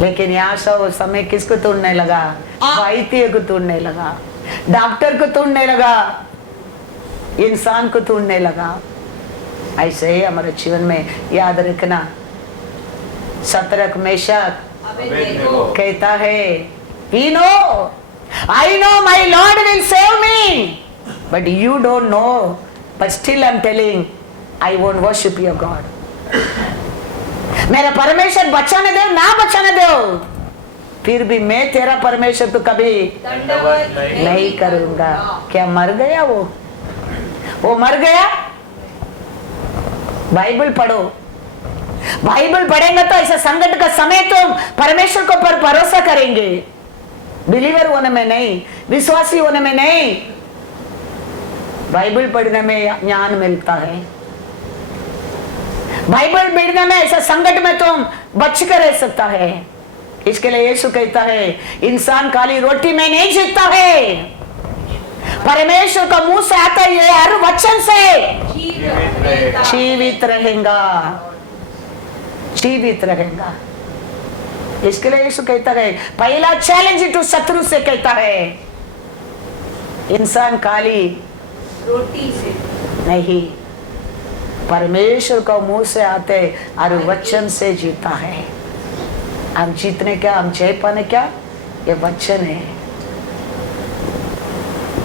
लेकिन ये आशा वो समय किसको तोड़ने लगा, वैद्य को तोड़ने लगा, डॉक्टर को तोड़ने लगा, इंसान को तोड़ने लगा। ऐसे ही हमारे जीवन में याद रखना। शतरक मेशक कहता है, we know, I know my Lord will save me, but you don't know, but still I'm telling, I won't worship your God. मेरा परमेश्वर बचाने दो ना बचाने दो, फिर भी मैं तेरा परमेश्वर तो कभी नहीं करूंगा। क्या मर गया वो मर गया। बाइबल पढ़ो, बाइबल पढ़ेंगे तो ऐसा संकट का समय तो परमेश्वर को पर भरोसा करेंगे, बिलीवर होने में नहीं, विश्वासी होने में नहीं। बाइबल पढ़ने में ज्ञान मिलता है, बाइबल पढ़ने में ऐसा संकट में तुम बच कर रह सकता है। इसके लिए यीशु कहता है, इंसान खाली रोटी में नहीं जीतता है, परमेश्वर का मुंह से आता है हर वचन से जीवित रहेगा, जीवित रहेगा। इसके लिए यीशु कहता है, पहला चैलेंज टू शत्रु से कहता है, इंसान खाली रोटी से नहीं, परमेश्वर का मुंह से आते हर वचन से जीता है। हम जीतने क्या, हम जय पाने क्या, ये वचन है।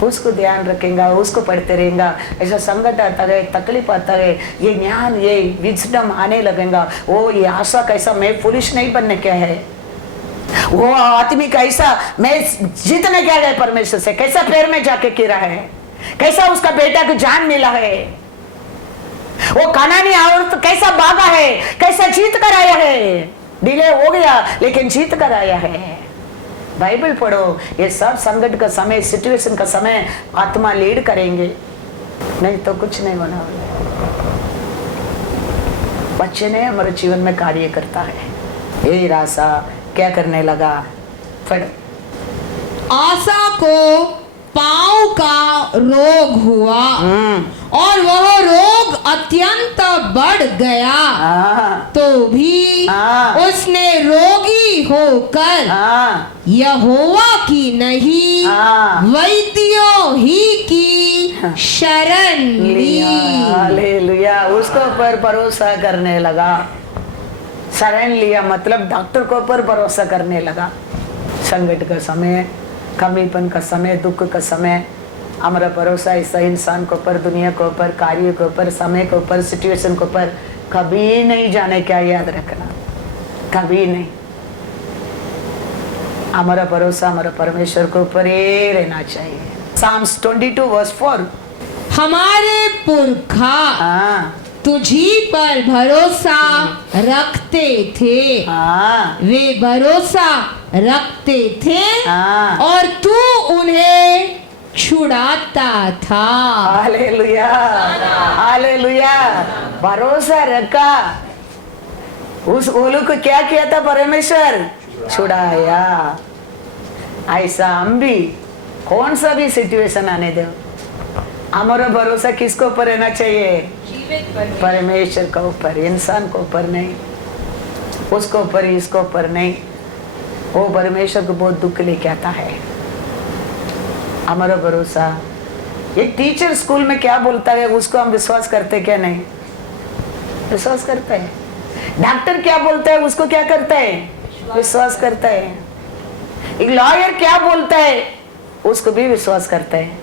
उसको ध्यान रखेगा, उसको पढ़ते रहेगा, ऐसा संकट आता है, तकलीफ आता है, ये ज्ञान ये विजडम आने लगेगा। वो ये आशा कैसा, मैं पुलिस नहीं बनने क्या है, वो आदमी कैसा मैं जीतने क्या गए परमेश्वर से, कैसा पैर में जाके गिरा है, कैसा उसका बेटा को जान मिला है, वो कनानी औरत कैसा भागा है, कैसा जीत कर आया है। डिले हो गया लेकिन जीत कर आया है। बाइबल पढ़ो, ये सब संकट का समय, सिचुएशन का समय आत्मा लीड करेंगे, नहीं तो कुछ नहीं होना वाला। बच्चे ने हमारे जीवन में कार्य करता है। ये रासा क्या करने लगा, फिर आशा को पांव का रोग हुआ और वह रोग अत्यंत बढ़ गया, हाँ, तो भी हाँ। उसने रोगी होकर हाँ, यहोवा की नहीं हाँ। वैद्यों ही की शरण ली। हालेलुया। उसको पर भरोसा करने लगा। शरण लिया मतलब डॉक्टर को पर भरोसा करने लगा। संकट का समय, कमीपन का समय, दुख का समय, हमारा भरोसा ऐसा इंसान को पर, दुनिया को पर, कार्य को पर, समय को पर, सिचुएशन को पर कभी नहीं जाने, क्या याद रखना, कभी नहीं। हमारा भरोसा हमारा परमेश्वर को ऊपर ही रहना चाहिए। Psalms 22 verse 4। हमारे पुरखा हाँ, तुझी पर भरोसा रखते थे, हाँ, वे भरोसा रखते थे हाँ। और तू उन्हें छुड़ाता था। Hallelujah, hallelujah. भरोसा रखा। उस ओलू को क्या किया था परमेश्वर? छुड़ाया। ऐसा हम भी कौन सा भी सिचुएशन आने दो, हमारा भरोसा किसको ऊपर रहना चाहिए? परमेश्वर के ऊपर, इंसान को ऊपर नहीं, उसको ऊपर, इसको ऊपर नहीं। वो परमेश्वर को बहुत दुख लेके आता है। हमारा भरोसा, एक टीचर स्कूल में क्या बोलता है उसको हम विश्वास करते क्या? नहीं विश्वास करते हैं। डॉक्टर क्या बोलता है उसको क्या करता है? विश्वास करता है। एक लॉयर क्या बोलता है उसको भी विश्वास करता है।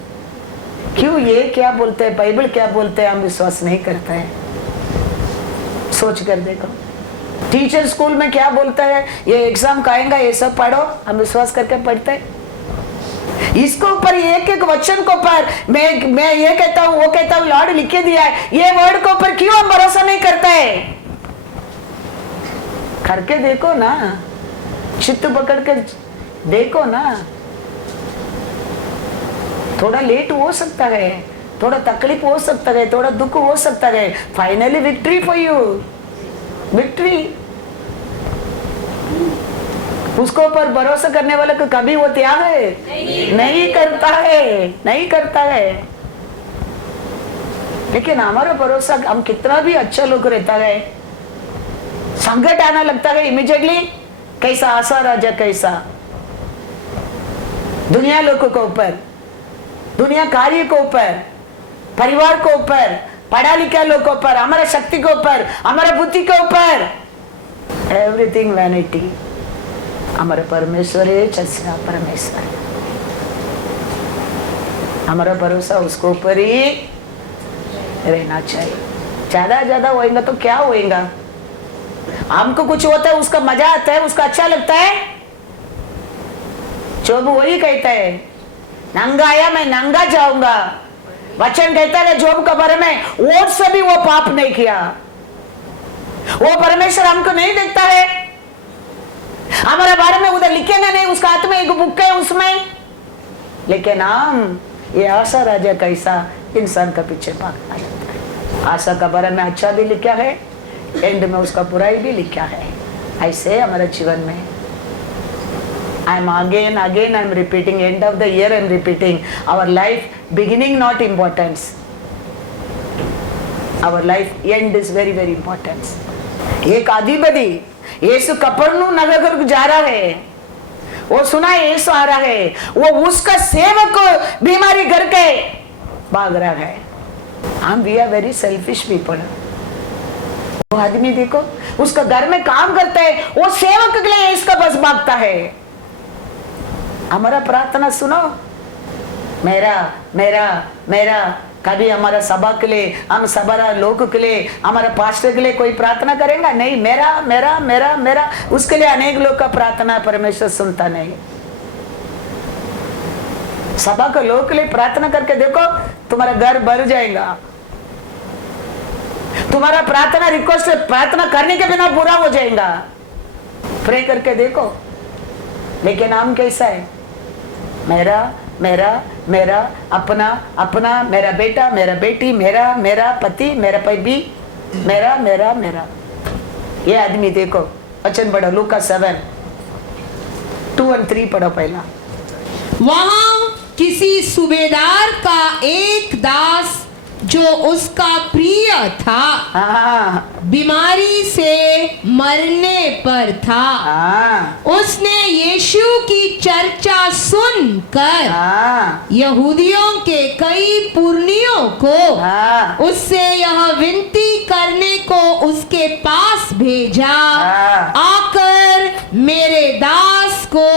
क्यों? ये क्या बोलते हैं, बाइबल क्या बोलते हैं, हम विश्वास नहीं करते हैं। सोच कर देखो, टीचर स्कूल में क्या बोलता है, ये एग्जाम का आएगा, ये सब पढ़ो, हम विश्वास करके पढ़ते हैं। इसको ऊपर एक एक वचन को ऊपर मैं ये कहता हूँ, वो कहता हूँ, लॉर्ड लिख के दिया है, ये वर्ड को ऊपर क्यों हम भरोसा नहीं करते हैं? करके देखो ना, चित्त पकड़ के देखो ना। थोड़ा लेट हो सकता है, थोड़ा तकलीफ हो सकता है, थोड़ा दुख हो सकता है, finally victory for you, victory. उसको पर भरोसा करने वाले को कभी वो त्याग है नहीं करता है, नहीं करता है। लेकिन हमारा भरोसा, हम कितना भी अच्छा लोग रहता है, संकट आना लगता है इमीडिएटली कैसा आशा राजा, कैसा दुनिया लोगों के ऊपर, दुनिया कार्य के ऊपर, परिवार के ऊपर, पढ़ा लिखा लोग के ऊपर, हमारा शक्ति के ऊपर, हमारा बुद्धि के ऊपर, एवरीथिंग वैनिटी। हमारा परमेश्वर है, चर्चा परमेश्वर। हमारा भरोसा उसको ऊपर ही रहना चाहिए। ज्यादा होएगा तो क्या होएगा? हमको कुछ होता है, उसका मजा आता है, उसका अच्छा लगता है। जो भी वही कहता है, नंगा आया मैं नंगा जाऊंगा। वचन कहता है जोब के बारे में, वो से भी वो पाप नहीं किया। वो परमेश्वर हमको नहीं देखता है, हमारे बारे में उधर लिखे ना, नहीं उसका हाथ में एक बुक है उसमें। लेकिन हम ये आशा राजा कैसा इंसान का पीछे भागता है। आशा का बारे में अच्छा भी लिखा है, एंड में उसका बुराई भी लिखा है। ऐसे हमारे जीवन में I'm again I'm repeating, end of the year I'm repeating, our life beginning not importance, our life end is very very important. एक अधिपति यीशु कफरनहूम नगर को जा रहा है, वो सुना यीशु आ रहा है, वो उसका सेवक को बीमारी करके भाग रहा है। हम we are very selfish people. वो आदमी देखो, उसका घर में काम करता है, वो सेवक के लिए इसका बस भागता है। हमारा प्रार्थना सुनो, मेरा मेरा मेरा। कभी हमारा सभा के लिए, हम सभा लोग के लिए, हमारा पास्टर के लिए कोई प्रार्थना करेगा? नहीं, मेरा मेरा मेरा मेरा। उसके लिए अनेक लोग का प्रार्थना परमेश्वर सुनता नहीं। सभा के लोग के लिए प्रार्थना करके देखो, तुम्हारा घर भर जाएगा। तुम्हारा प्रार्थना रिक्वेस्ट, प्रार्थना करने के बिना बुरा हो जाएगा। प्रे करके देखो। लेकिन हम कैसा है? मेरा मेरा मेरा, अपना अपना, मेरा बेटा मेरा बेटी, मेरा मेरा पति, मेरा पति, मेरा मेरा मेरा। ये आदमी देखो, वचन पढ़ो, लूका 7:2 और 3 पढ़ो पहला। वहां किसी सूबेदार का एक दास जो उसका प्रिय था हाँ बीमारी से मरने पर था। हाँ उसने यीशु की चर्चा सुनकर हाँ यहूदियों के कई पुरनियों को हाँ उससे यह विनती करने को उसके पास भेजा, हाँ। आकर मेरे दास को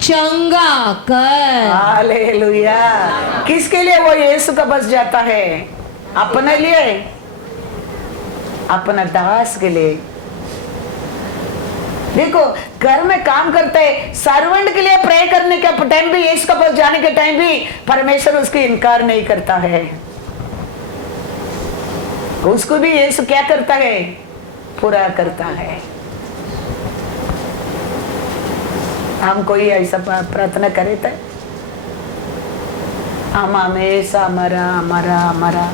चंगा कर। हालेलुया। किसके लिए वो यीशु का बस जाता है? अपने लिए, अपना दास के लिए। देखो घर में काम करते हैं, सर्वेंट के लिए प्रे करने के टाइम भी, यीशु का पास जाने के टाइम भी परमेश्वर उसकी इनकार नहीं करता है। उसको भी यीशु क्या करता है? पूरा करता है। हम कोई ऐसा प्रार्थना करे थे, हम हमेशा हमारा हमारा हमारा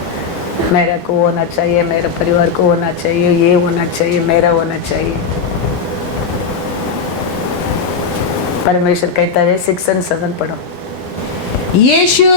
मेरे को होना चाहिए, मेरे परिवार को होना चाहिए, ये होना चाहिए, मेरा होना चाहिए। परमेश्वर कहता है 6 और 7 पढ़ो। यीशु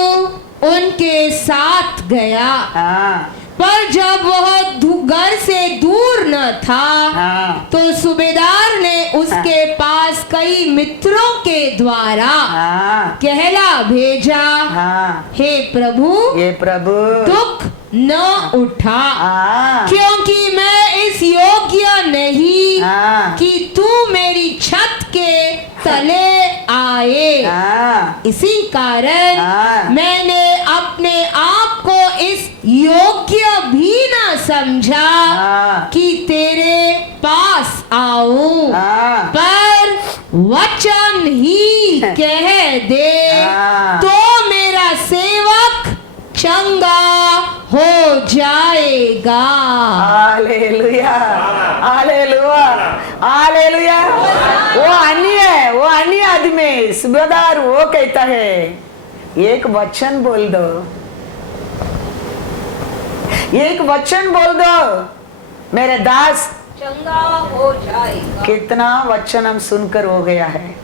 उनके साथ गया, हाँ पर जब वह घर से दूर न था हाँ तो सूबेदार ने उसके पास कई मित्रों के द्वारा हाँ कहला भेजा, हाँ हे प्रभु ये प्रभु दुख न उठा, हाँ क्योंकि मैं इस योग्य नहीं हाँ कि तू मेरी छत के तले आए। हाँ इसी कारण हाँ। मैंने अपने आप को इस योग्य भी न समझा हाँ। कि तेरे पास आऊं, हाँ पर वचन ही कह दे हाँ। तो मेरा सेवक चंगा हो जाएगा। Hallelujah hallelujah hallelujah. वो अन्य आदमी सूबेदार वो कहता है एक वचन बोल दो, एक वचन बोल दो, मेरे दास चंगा हो जाएगा। कितना वचन हम सुनकर हो गया है,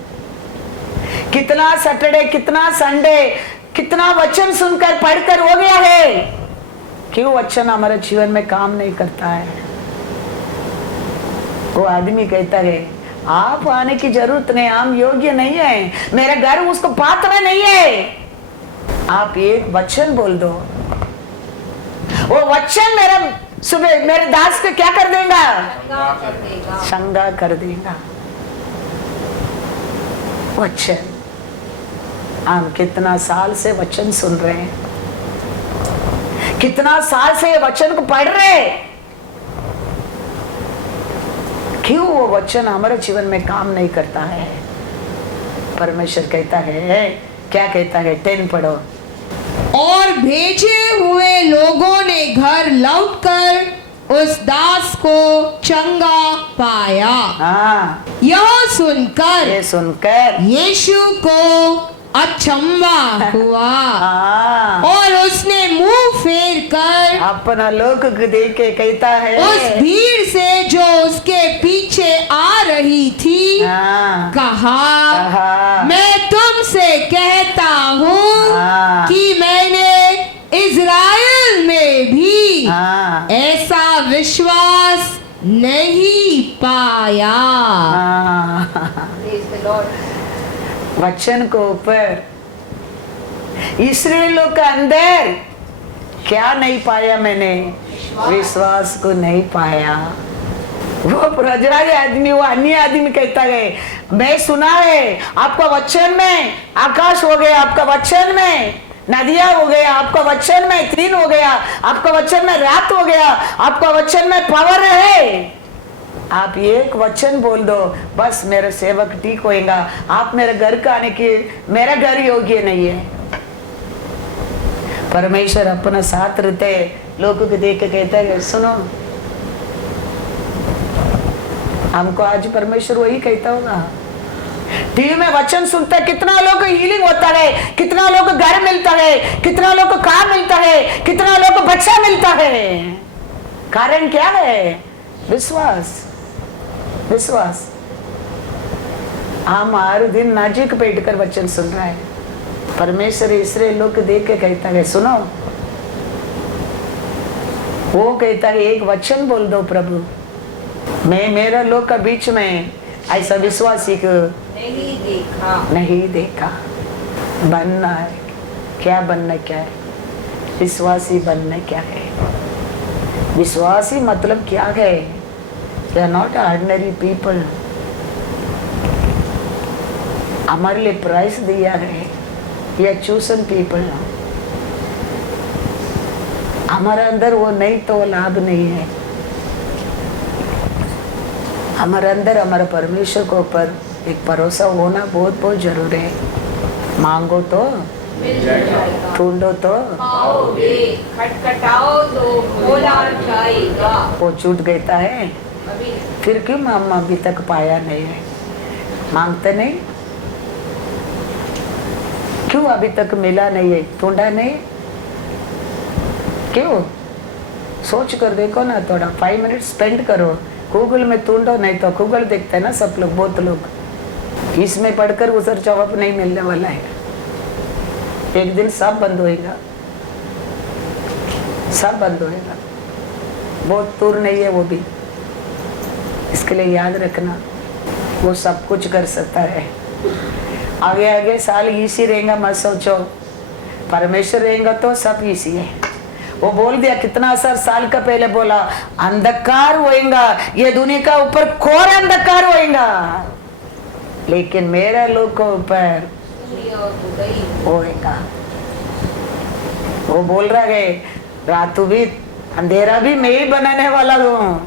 कितना सैटरडे, कितना संडे, कितना वचन सुनकर पढ़कर हो गया है। क्यों वचन हमारे जीवन में काम नहीं करता है? वो आदमी कहता है आप आने की जरूरत नहीं, हम योग्य नहीं है, मेरा घर उसको पात्र नहीं है। आप एक वचन बोल दो, वो वचन मेरे दास को क्या कर देगा? चंगा कर देगा। वचन, हम कितना साल से वचन सुन रहे हैं, कितना साल से वचन को पढ़ रहे हैं, क्यों वो वचन हमारे जीवन में काम नहीं करता है? परमेश्वर कहता है, क्या कहता है? 10 पढ़ो। और भेजे हुए लोगों ने घर लौटकर उस दास को चंगा पाया। हाँ यह सुनकर ये सुनकर यीशु को अचंभा हुआ हाँ और उसने मुंह फेर कर अपना लोग को देख के कहता है उस भीड़ से जो उसके पीछे आ रही थी हाँ कहा, मैं तुमसे कहता हूँ हाँ। कि मैंने इज़राइल में भी हाँ ऐसा विश्वास नहीं पाया। हाँ। वचन को ऊपर इस्राएलियों के अंदर क्या नहीं पाया? मैंने विश्वास को नहीं पाया। वो प्रजराई आदमी, वो अन्य आदमी कहता है मैं सुना है आपका वचन में आकाश हो गया, आपका वचन में नदियां हो गया, आपका वचन में 3 हो गया, आपका वचन में रात हो गया, आपका वचन में पावर है। आप एक वचन बोल दो, बस मेरा सेवक ठीक होएगा। आप मेरे घर का आने की, मेरा घर योग्य नहीं है। परमेश्वर अपना साथ रहते लोगों को देख के कहता है सुनो, हमको आज परमेश्वर वही कहता होगा। टीवी में वचन सुनता है, कितना लोग को हीलिंग होता है, कितना लोग को घर मिलता है, कितना लोग को काम मिलता है, कितना लोग को बच्चा मिलता है। कारण क्या है? विश्वास। विश्वास। हम हर दिन नाजिक बैठकर वचन सुन रहा है, परमेश्वर इसराइल लोग को देख के कहता है सुनो, वो कहता है एक वचन बोल दो प्रभु, मैं मेरा लोग का बीच में ऐसा विश्वासी को नहीं देखा। बनना है क्या, बनना क्या है? विश्वासी बनना क्या है? विश्वासी मतलब क्या है? They are not ordinary people. हमारे लिए प्राइस दिया है, ये chosen people। हमारे अंदर वो नहीं तो लाभ नहीं है। हमारे अंदर हमारे परमेश्वर के ऊपर एक भरोसा होना बहुत बहुत जरूरी है। मांगो तो मिल जाएगा, ढूंढो तो पाओगे, खटखटाओ तो खोला जाएगा। वो छूट गया है, अभी फिर क्यों हम अभी तक पाया नहीं है? मांगते नहीं क्यों? अभी तक मिला नहीं है, ढूंढा नहीं क्यों? सोच कर देखो ना, थोड़ा 5 मिनट स्पेंड करो। गूगल में ढूंढो, नहीं तो गूगल देखते हैं ना सब लोग, बहुत लोग। इसमें पढ़कर उधर जवाब नहीं मिलने वाला है। एक दिन सब बंद होएगा, सब बंद होएगा। बहुत दूर नहीं है वो भी। इसके लिए याद रखना, वो सब कुछ कर सकता है। आगे आगे साल इसी रहेगा मत सोचो, परमेश्वर रहेगा तो सब इसी है। वो बोल दिया कितना साल का पहले बोला, अंधकार होएगा, ये दुनिया का ऊपर घोर अंधकार होएगा, लेकिन मेरा लोग को ऊपर होएगा। वो बोल रहा है रातों भी अंधेरा भी मैं ही बनाने वाला हूँ,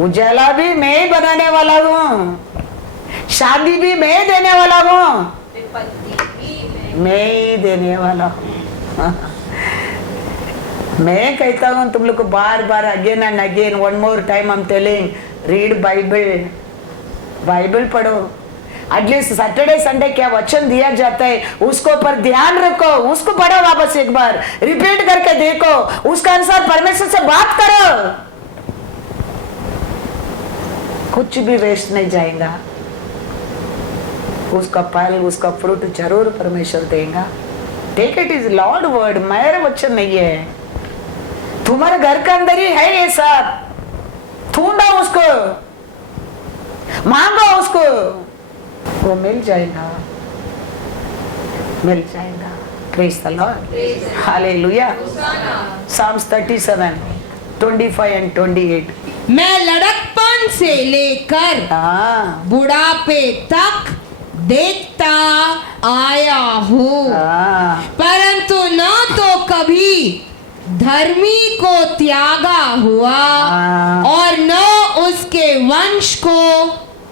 उजाला भी मैं ही बनाने वाला हूँ, शादी भी मैं ही देने वाला हूँ, मैं ही देने वाला हूँ। मैं कहता हूँ तुम लोग को बार बार again and again, one more time I am telling, read Bible, Bible पढ़ो। एटलीस्ट सैटरडे संडे क्या वचन दिया जाता है उसको पर ध्यान रखो, उसको पढ़ो, वापस एक बार रिपीट करके देखो, उसका अनुसार परमेश्वर से बात करो। कुछ भी वेस्ट नहीं जाएगा, उसका फल उसका फ्रूट जरूर परमेश्वर देगा। Take it is Lord word, मेरा वचन नहीं है, तुम्हारे घर के अंदर ही है ये सब। ढूंढो उसको, मांगो उसको, वो मिल जाएगा, मिल जाएगा। Praise the Lord, hallelujah. Psalms 37, 25 and 28। मैं लड़कपन से लेकर बुढ़ापे तक देखता आया हूँ, परंतु न तो कभी धर्मी को त्यागा हुआ और न उसके वंश को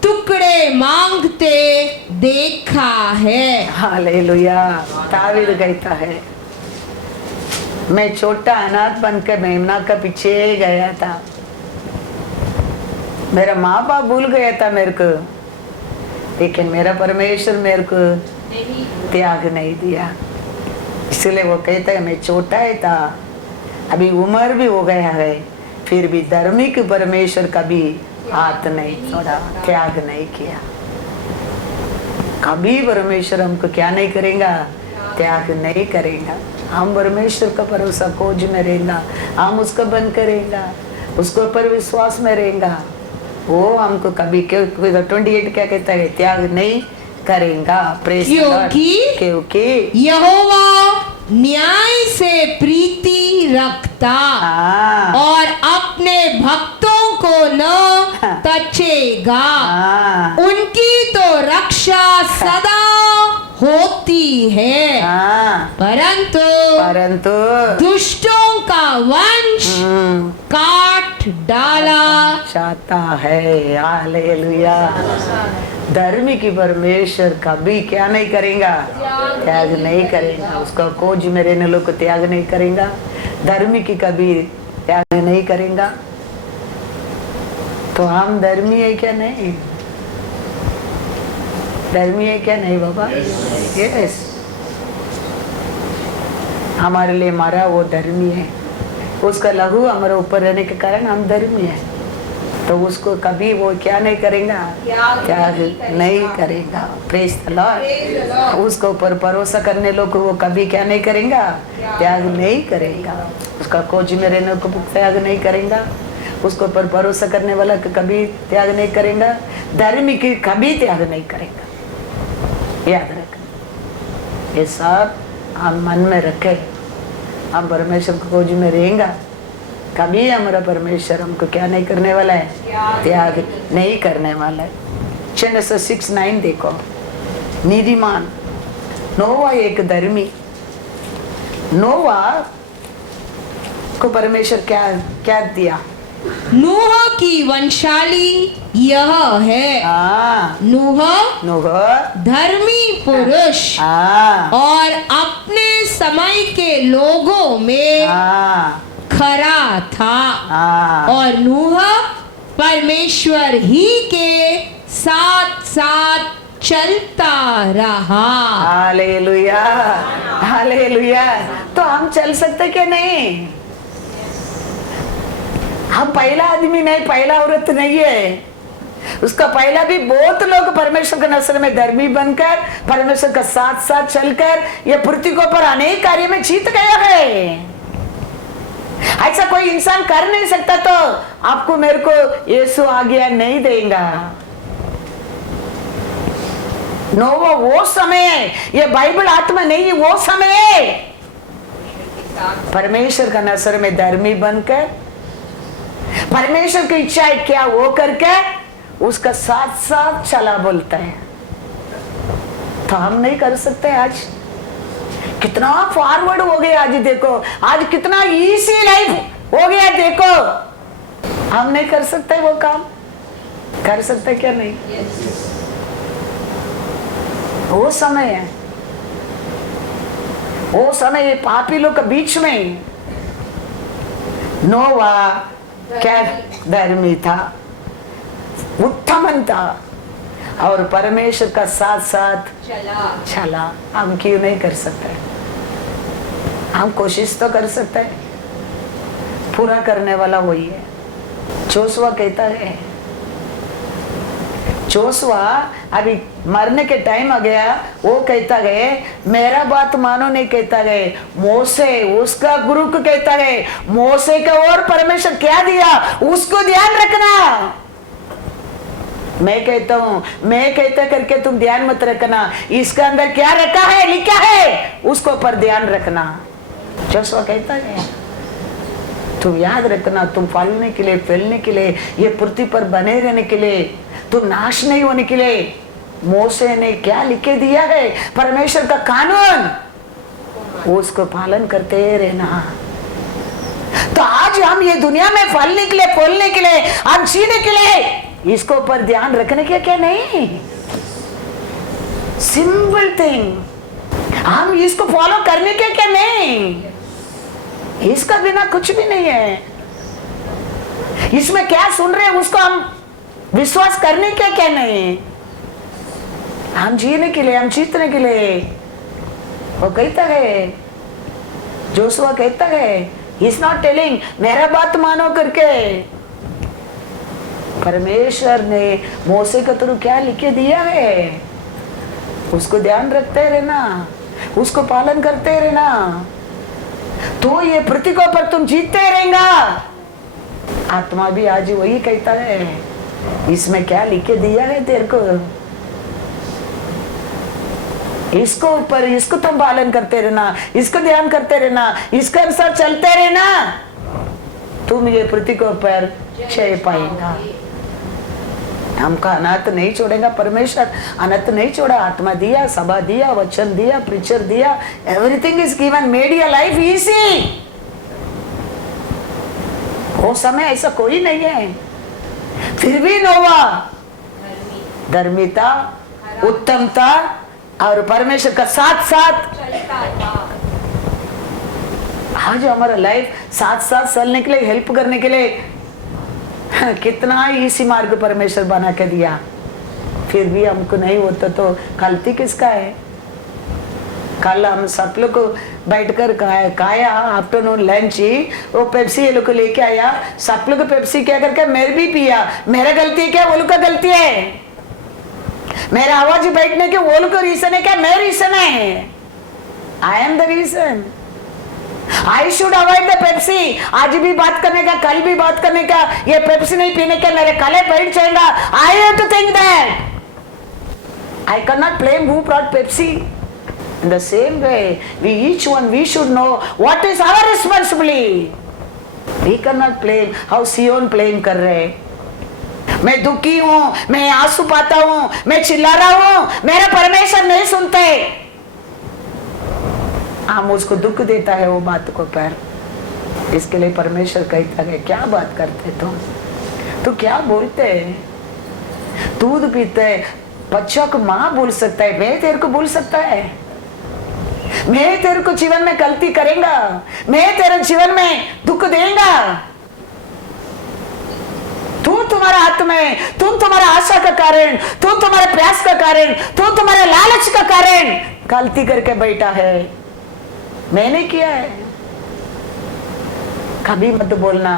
टुकड़े मांगते देखा है। हालेलुया। तावीद कहता है मैं छोटा अनाथ बनकर मेमना का पीछे गया था, मेरा माँ बाप भूल गया था मेरे को, लेकिन मेरा परमेश्वर मेरे को त्याग नहीं दिया। इसलिए वो कहता है मैं छोटा ही था, अभी उम्र भी हो गया है, फिर भी धार्मिक परमेश्वर कभी हाथ नहीं छोड़ा, त्याग नहीं किया। कभी परमेश्वर हमको क्या नहीं करेगा, त्याग नहीं करेगा। हम परमेश्वर का भरोसा खोज में रहेगा, हम उसका बन करेगा, उसके ऊपर विश्वास में रहेगा, वो हमको कभी 28 क्या कहता है, त्याग नहीं करेगा। क्योंकि यहोवा न्याय से प्रीति रखता और अपने भक्तों को न तचेगा। उनकी तो रक्षा सदा होती है, परंतु दुष्टों का वंश काट डाला जाता है। हालेलुया। धर्मी की परमेश्वर कभी क्या नहीं करेगा, त्याग नहीं करेगा। उसका खोज में रहने लोग को त्याग नहीं करेगा, धर्मी की कभी त्याग नहीं करेगा। तो हम धर्मी है क्या? नहीं धर्मी है क्या? नहीं बाबा, यस। हमारे लिए मारा वो धर्मी है, उसका लहू हमारे ऊपर रहने के कारण हम धर्मी है। तो उसको कभी वो क्या नहीं करेगा, त्याग नहीं करेगा। Praise the Lord. उसको ऊपर भरोसा करने लोग को वो कभी क्या नहीं करेगा, त्याग नहीं करेगा। उसका खोज में रहने को त्याग नहीं करेगा। उसको ऊपर भरोसा करने वाला कभी त्याग नहीं करेगा। धर्मी की कभी त्याग नहीं करेगा। याद रखना, ये सब हम मन में रखे। हम परमेश्वर को खोज में रहेगा, कभी हमारा परमेश्वर हमको क्या नहीं करने वाला है, त्याग नहीं करने वाला है। जेनेसिस 6:9 देखो। नीतिमान नोवा एक धर्मी। नोवा को परमेश्वर क्या क्या दिया? नूह की वंशाली यह है। नूह धर्मी पुरुष और अपने समय के लोगों में खरा था और नूह परमेश्वर ही के साथ साथ चलता रहा। Hallelujah, hallelujah. तो हम चल सकते क्या नहीं? हम पहला आदमी नहीं, पहला औरत नहीं है। उसका पहला भी बहुत लोग परमेश्वर के नजर में धर्मी बनकर परमेश्वर का साथ साथ चलकर ये पृथ्वी को पर अनेक कार्य में जीत गया है। ऐसा कोई इंसान कर नहीं सकता। तो आपको मेरे को यीशु आज्ञा नहीं देगा। नोवा वो समय है, ये बाइबल आत्मा नहीं है, वो समय है परमेश्वर का नजर में धर्मी बनकर परमेश्वर की इच्छा है क्या वो करके उसका साथ साथ चला बोलता है। तो हम नहीं कर सकते। आज कितना फॉरवर्ड हो गया, आज देखो, आज कितना इजी लाइफ हो गया देखो। हम नहीं कर सकते वो काम? कर सकते क्या नहीं? वो समय है, वो समय ये पापी लोग के बीच में नोवा क्या धर्मी था, उत्तम था और परमेश्वर का साथ साथ चला। हम क्यों नहीं कर सकते? हम कोशिश तो कर सकते हैं, पूरा करने वाला वही है। जोशुआ कहता है, जोशुआ अभी मरने के टाइम आ गया, वो कहता है मेरा बात मानो नहीं कहता है। मोसे उसका गुरु को कहता है, मोसे का और परमेश्वर क्या दिया उसको ध्यान रखना। मैं कहता हूँ, मैं कहता करके तुम ध्यान मत रखना, इसका अंदर क्या रखा है लिखा है उसको पर ध्यान रखना। जोशुआ कहता है तुम याद रखना, तुम फलने के लिए, फैलने के लिए, ये पृथ्वी पर बने रहने के लिए, तुम नाश नहीं होने के लिए मोसे ने क्या लिखे दिया है परमेश्वर का कानून, उसको पालन करते रहना। तो आज हम ये दुनिया में फलने के लिए, फूलने के लिए, हम जीने के लिए इसको पर ध्यान रखने के क्या नहीं? सिंपल थिंग, हम इसको फॉलो करने के क्या नहीं? इसका बिना कुछ भी नहीं है। इसमें क्या सुन रहे हैं उसको हम विश्वास करने के क्या नहीं? हम जीने के लिए, हम जीतने के लिए। वो कहता है, जोशुआ कहता है, ही इज नॉट टेलिंग मेरा बात मानो करके। परमेश्वर ने मोसे के थ्रू क्या लिखे दिया है उसको ध्यान रखते रहना, उसको पालन करते रहना, तो ये पृथ्वी को पर तुम जीतते रहेगा। आत्मा भी आज वही कहता है, इसमें क्या लिखे दिया है तेरे को, इसको ऊपर, इसको तुम पालन करते रहना, इसको ध्यान करते रहना, इसके अनुसार चलते रहना, तुम ये पृथ्वी को ऊपर छे पाएगा। हमका अनाथ नहीं छोड़ेगा परमेश्वर, अनाथ नहीं छोड़ा। आत्मा दिया, सभा दिया, वचन दिया, प्रीचर दिया, everything is given, made your life easy. वो समय ऐसा कोई नहीं है, फिर भी नोवा धर्मी था, उत्तम था और परमेश्वर का साथ साथ। आज हमारा लाइफ साथ साथ चलने के लिए, हेल्प करने के लिए कितना इसी मार्ग परमेश्वर बना के दिया, फिर भी हमको नहीं होता तो गलती किसका है? कल हम सब लोग को बैठकर खाया आफ्टरनून लंच, वो पेप्सी ये लोग को लेके आया, सब लोग पेप्सी क्या करके मेरे भी पिया। मेरा गलती है क्या? वो लोग का गलती है? मेरा आवाज बैठने के वो लोग का रीजन है क्या? मेरा रीजन है। I am the reason. I should avoid the Pepsi. आज भी बात करने का, कल भी बात करने का, ये पेप्सी नहीं पीने का मेरे कले बैठ जाएगा। I have to think that I cannot blame who brought Pepsi. In the same way, we should know what is our responsibility. We cannot blame how Sion blame कर रहे। मैं दुखी हूँ, मैं आंसू पाता हूँ, मैं चिल्ला रहा हूँ, मेरा परमेश्वर नहीं सुनते। हम उसको दुख देता है वो बात को पर इसके लिए परमेश्वर कहता है क्या बात करते तुम? तो क्या बोलते? दूध पीते बच्चों को माँ बोल सकता है, मैं तेरे को बोल सकता है? मैं तेरे को जीवन में गलती करेगा, मैं तेरे जीवन में दुख देगा। तू तुम्हारा हाथ में, तुम तुम्हारा आशा का कारण, तुम तुम्हारे प्यास का कारण, तुम तुम्हारे लालच का कारण गलती करके बैठा है। मैंने किया है। कभी मत बोलना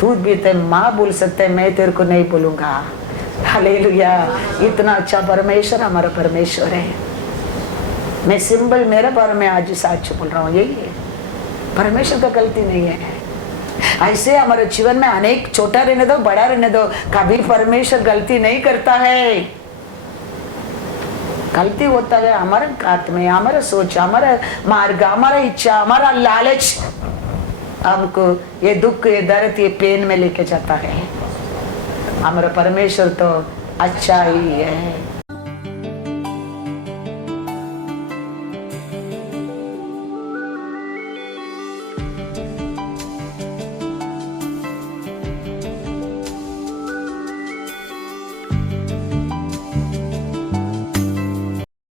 दूध पीते माँ बोल सकते हैं, मैं तेरे को नहीं बोलूंगा। हालेलुया। इतना अच्छा परमेश्वर हमारा परमेश्वर है। मैं सिंबल मेरे बारे में आज सच बोल रहा हूँ, यही है। परमेश्वर का गलती नहीं है। ऐसे हमारे जीवन में अनेक छोटा रहने दो, बड़ा रहने दो, कभी परमेश्वर गलती नहीं करता है। गलती होता है हमारे हाथ में, हमारा सोच, हमारा मार्ग, हमारा इच्छा, हमारा लालच हमको ये दुख, ये दर्द, ये पेन में लेके जाता है। हमारा परमेश्वर तो अच्छा ही है।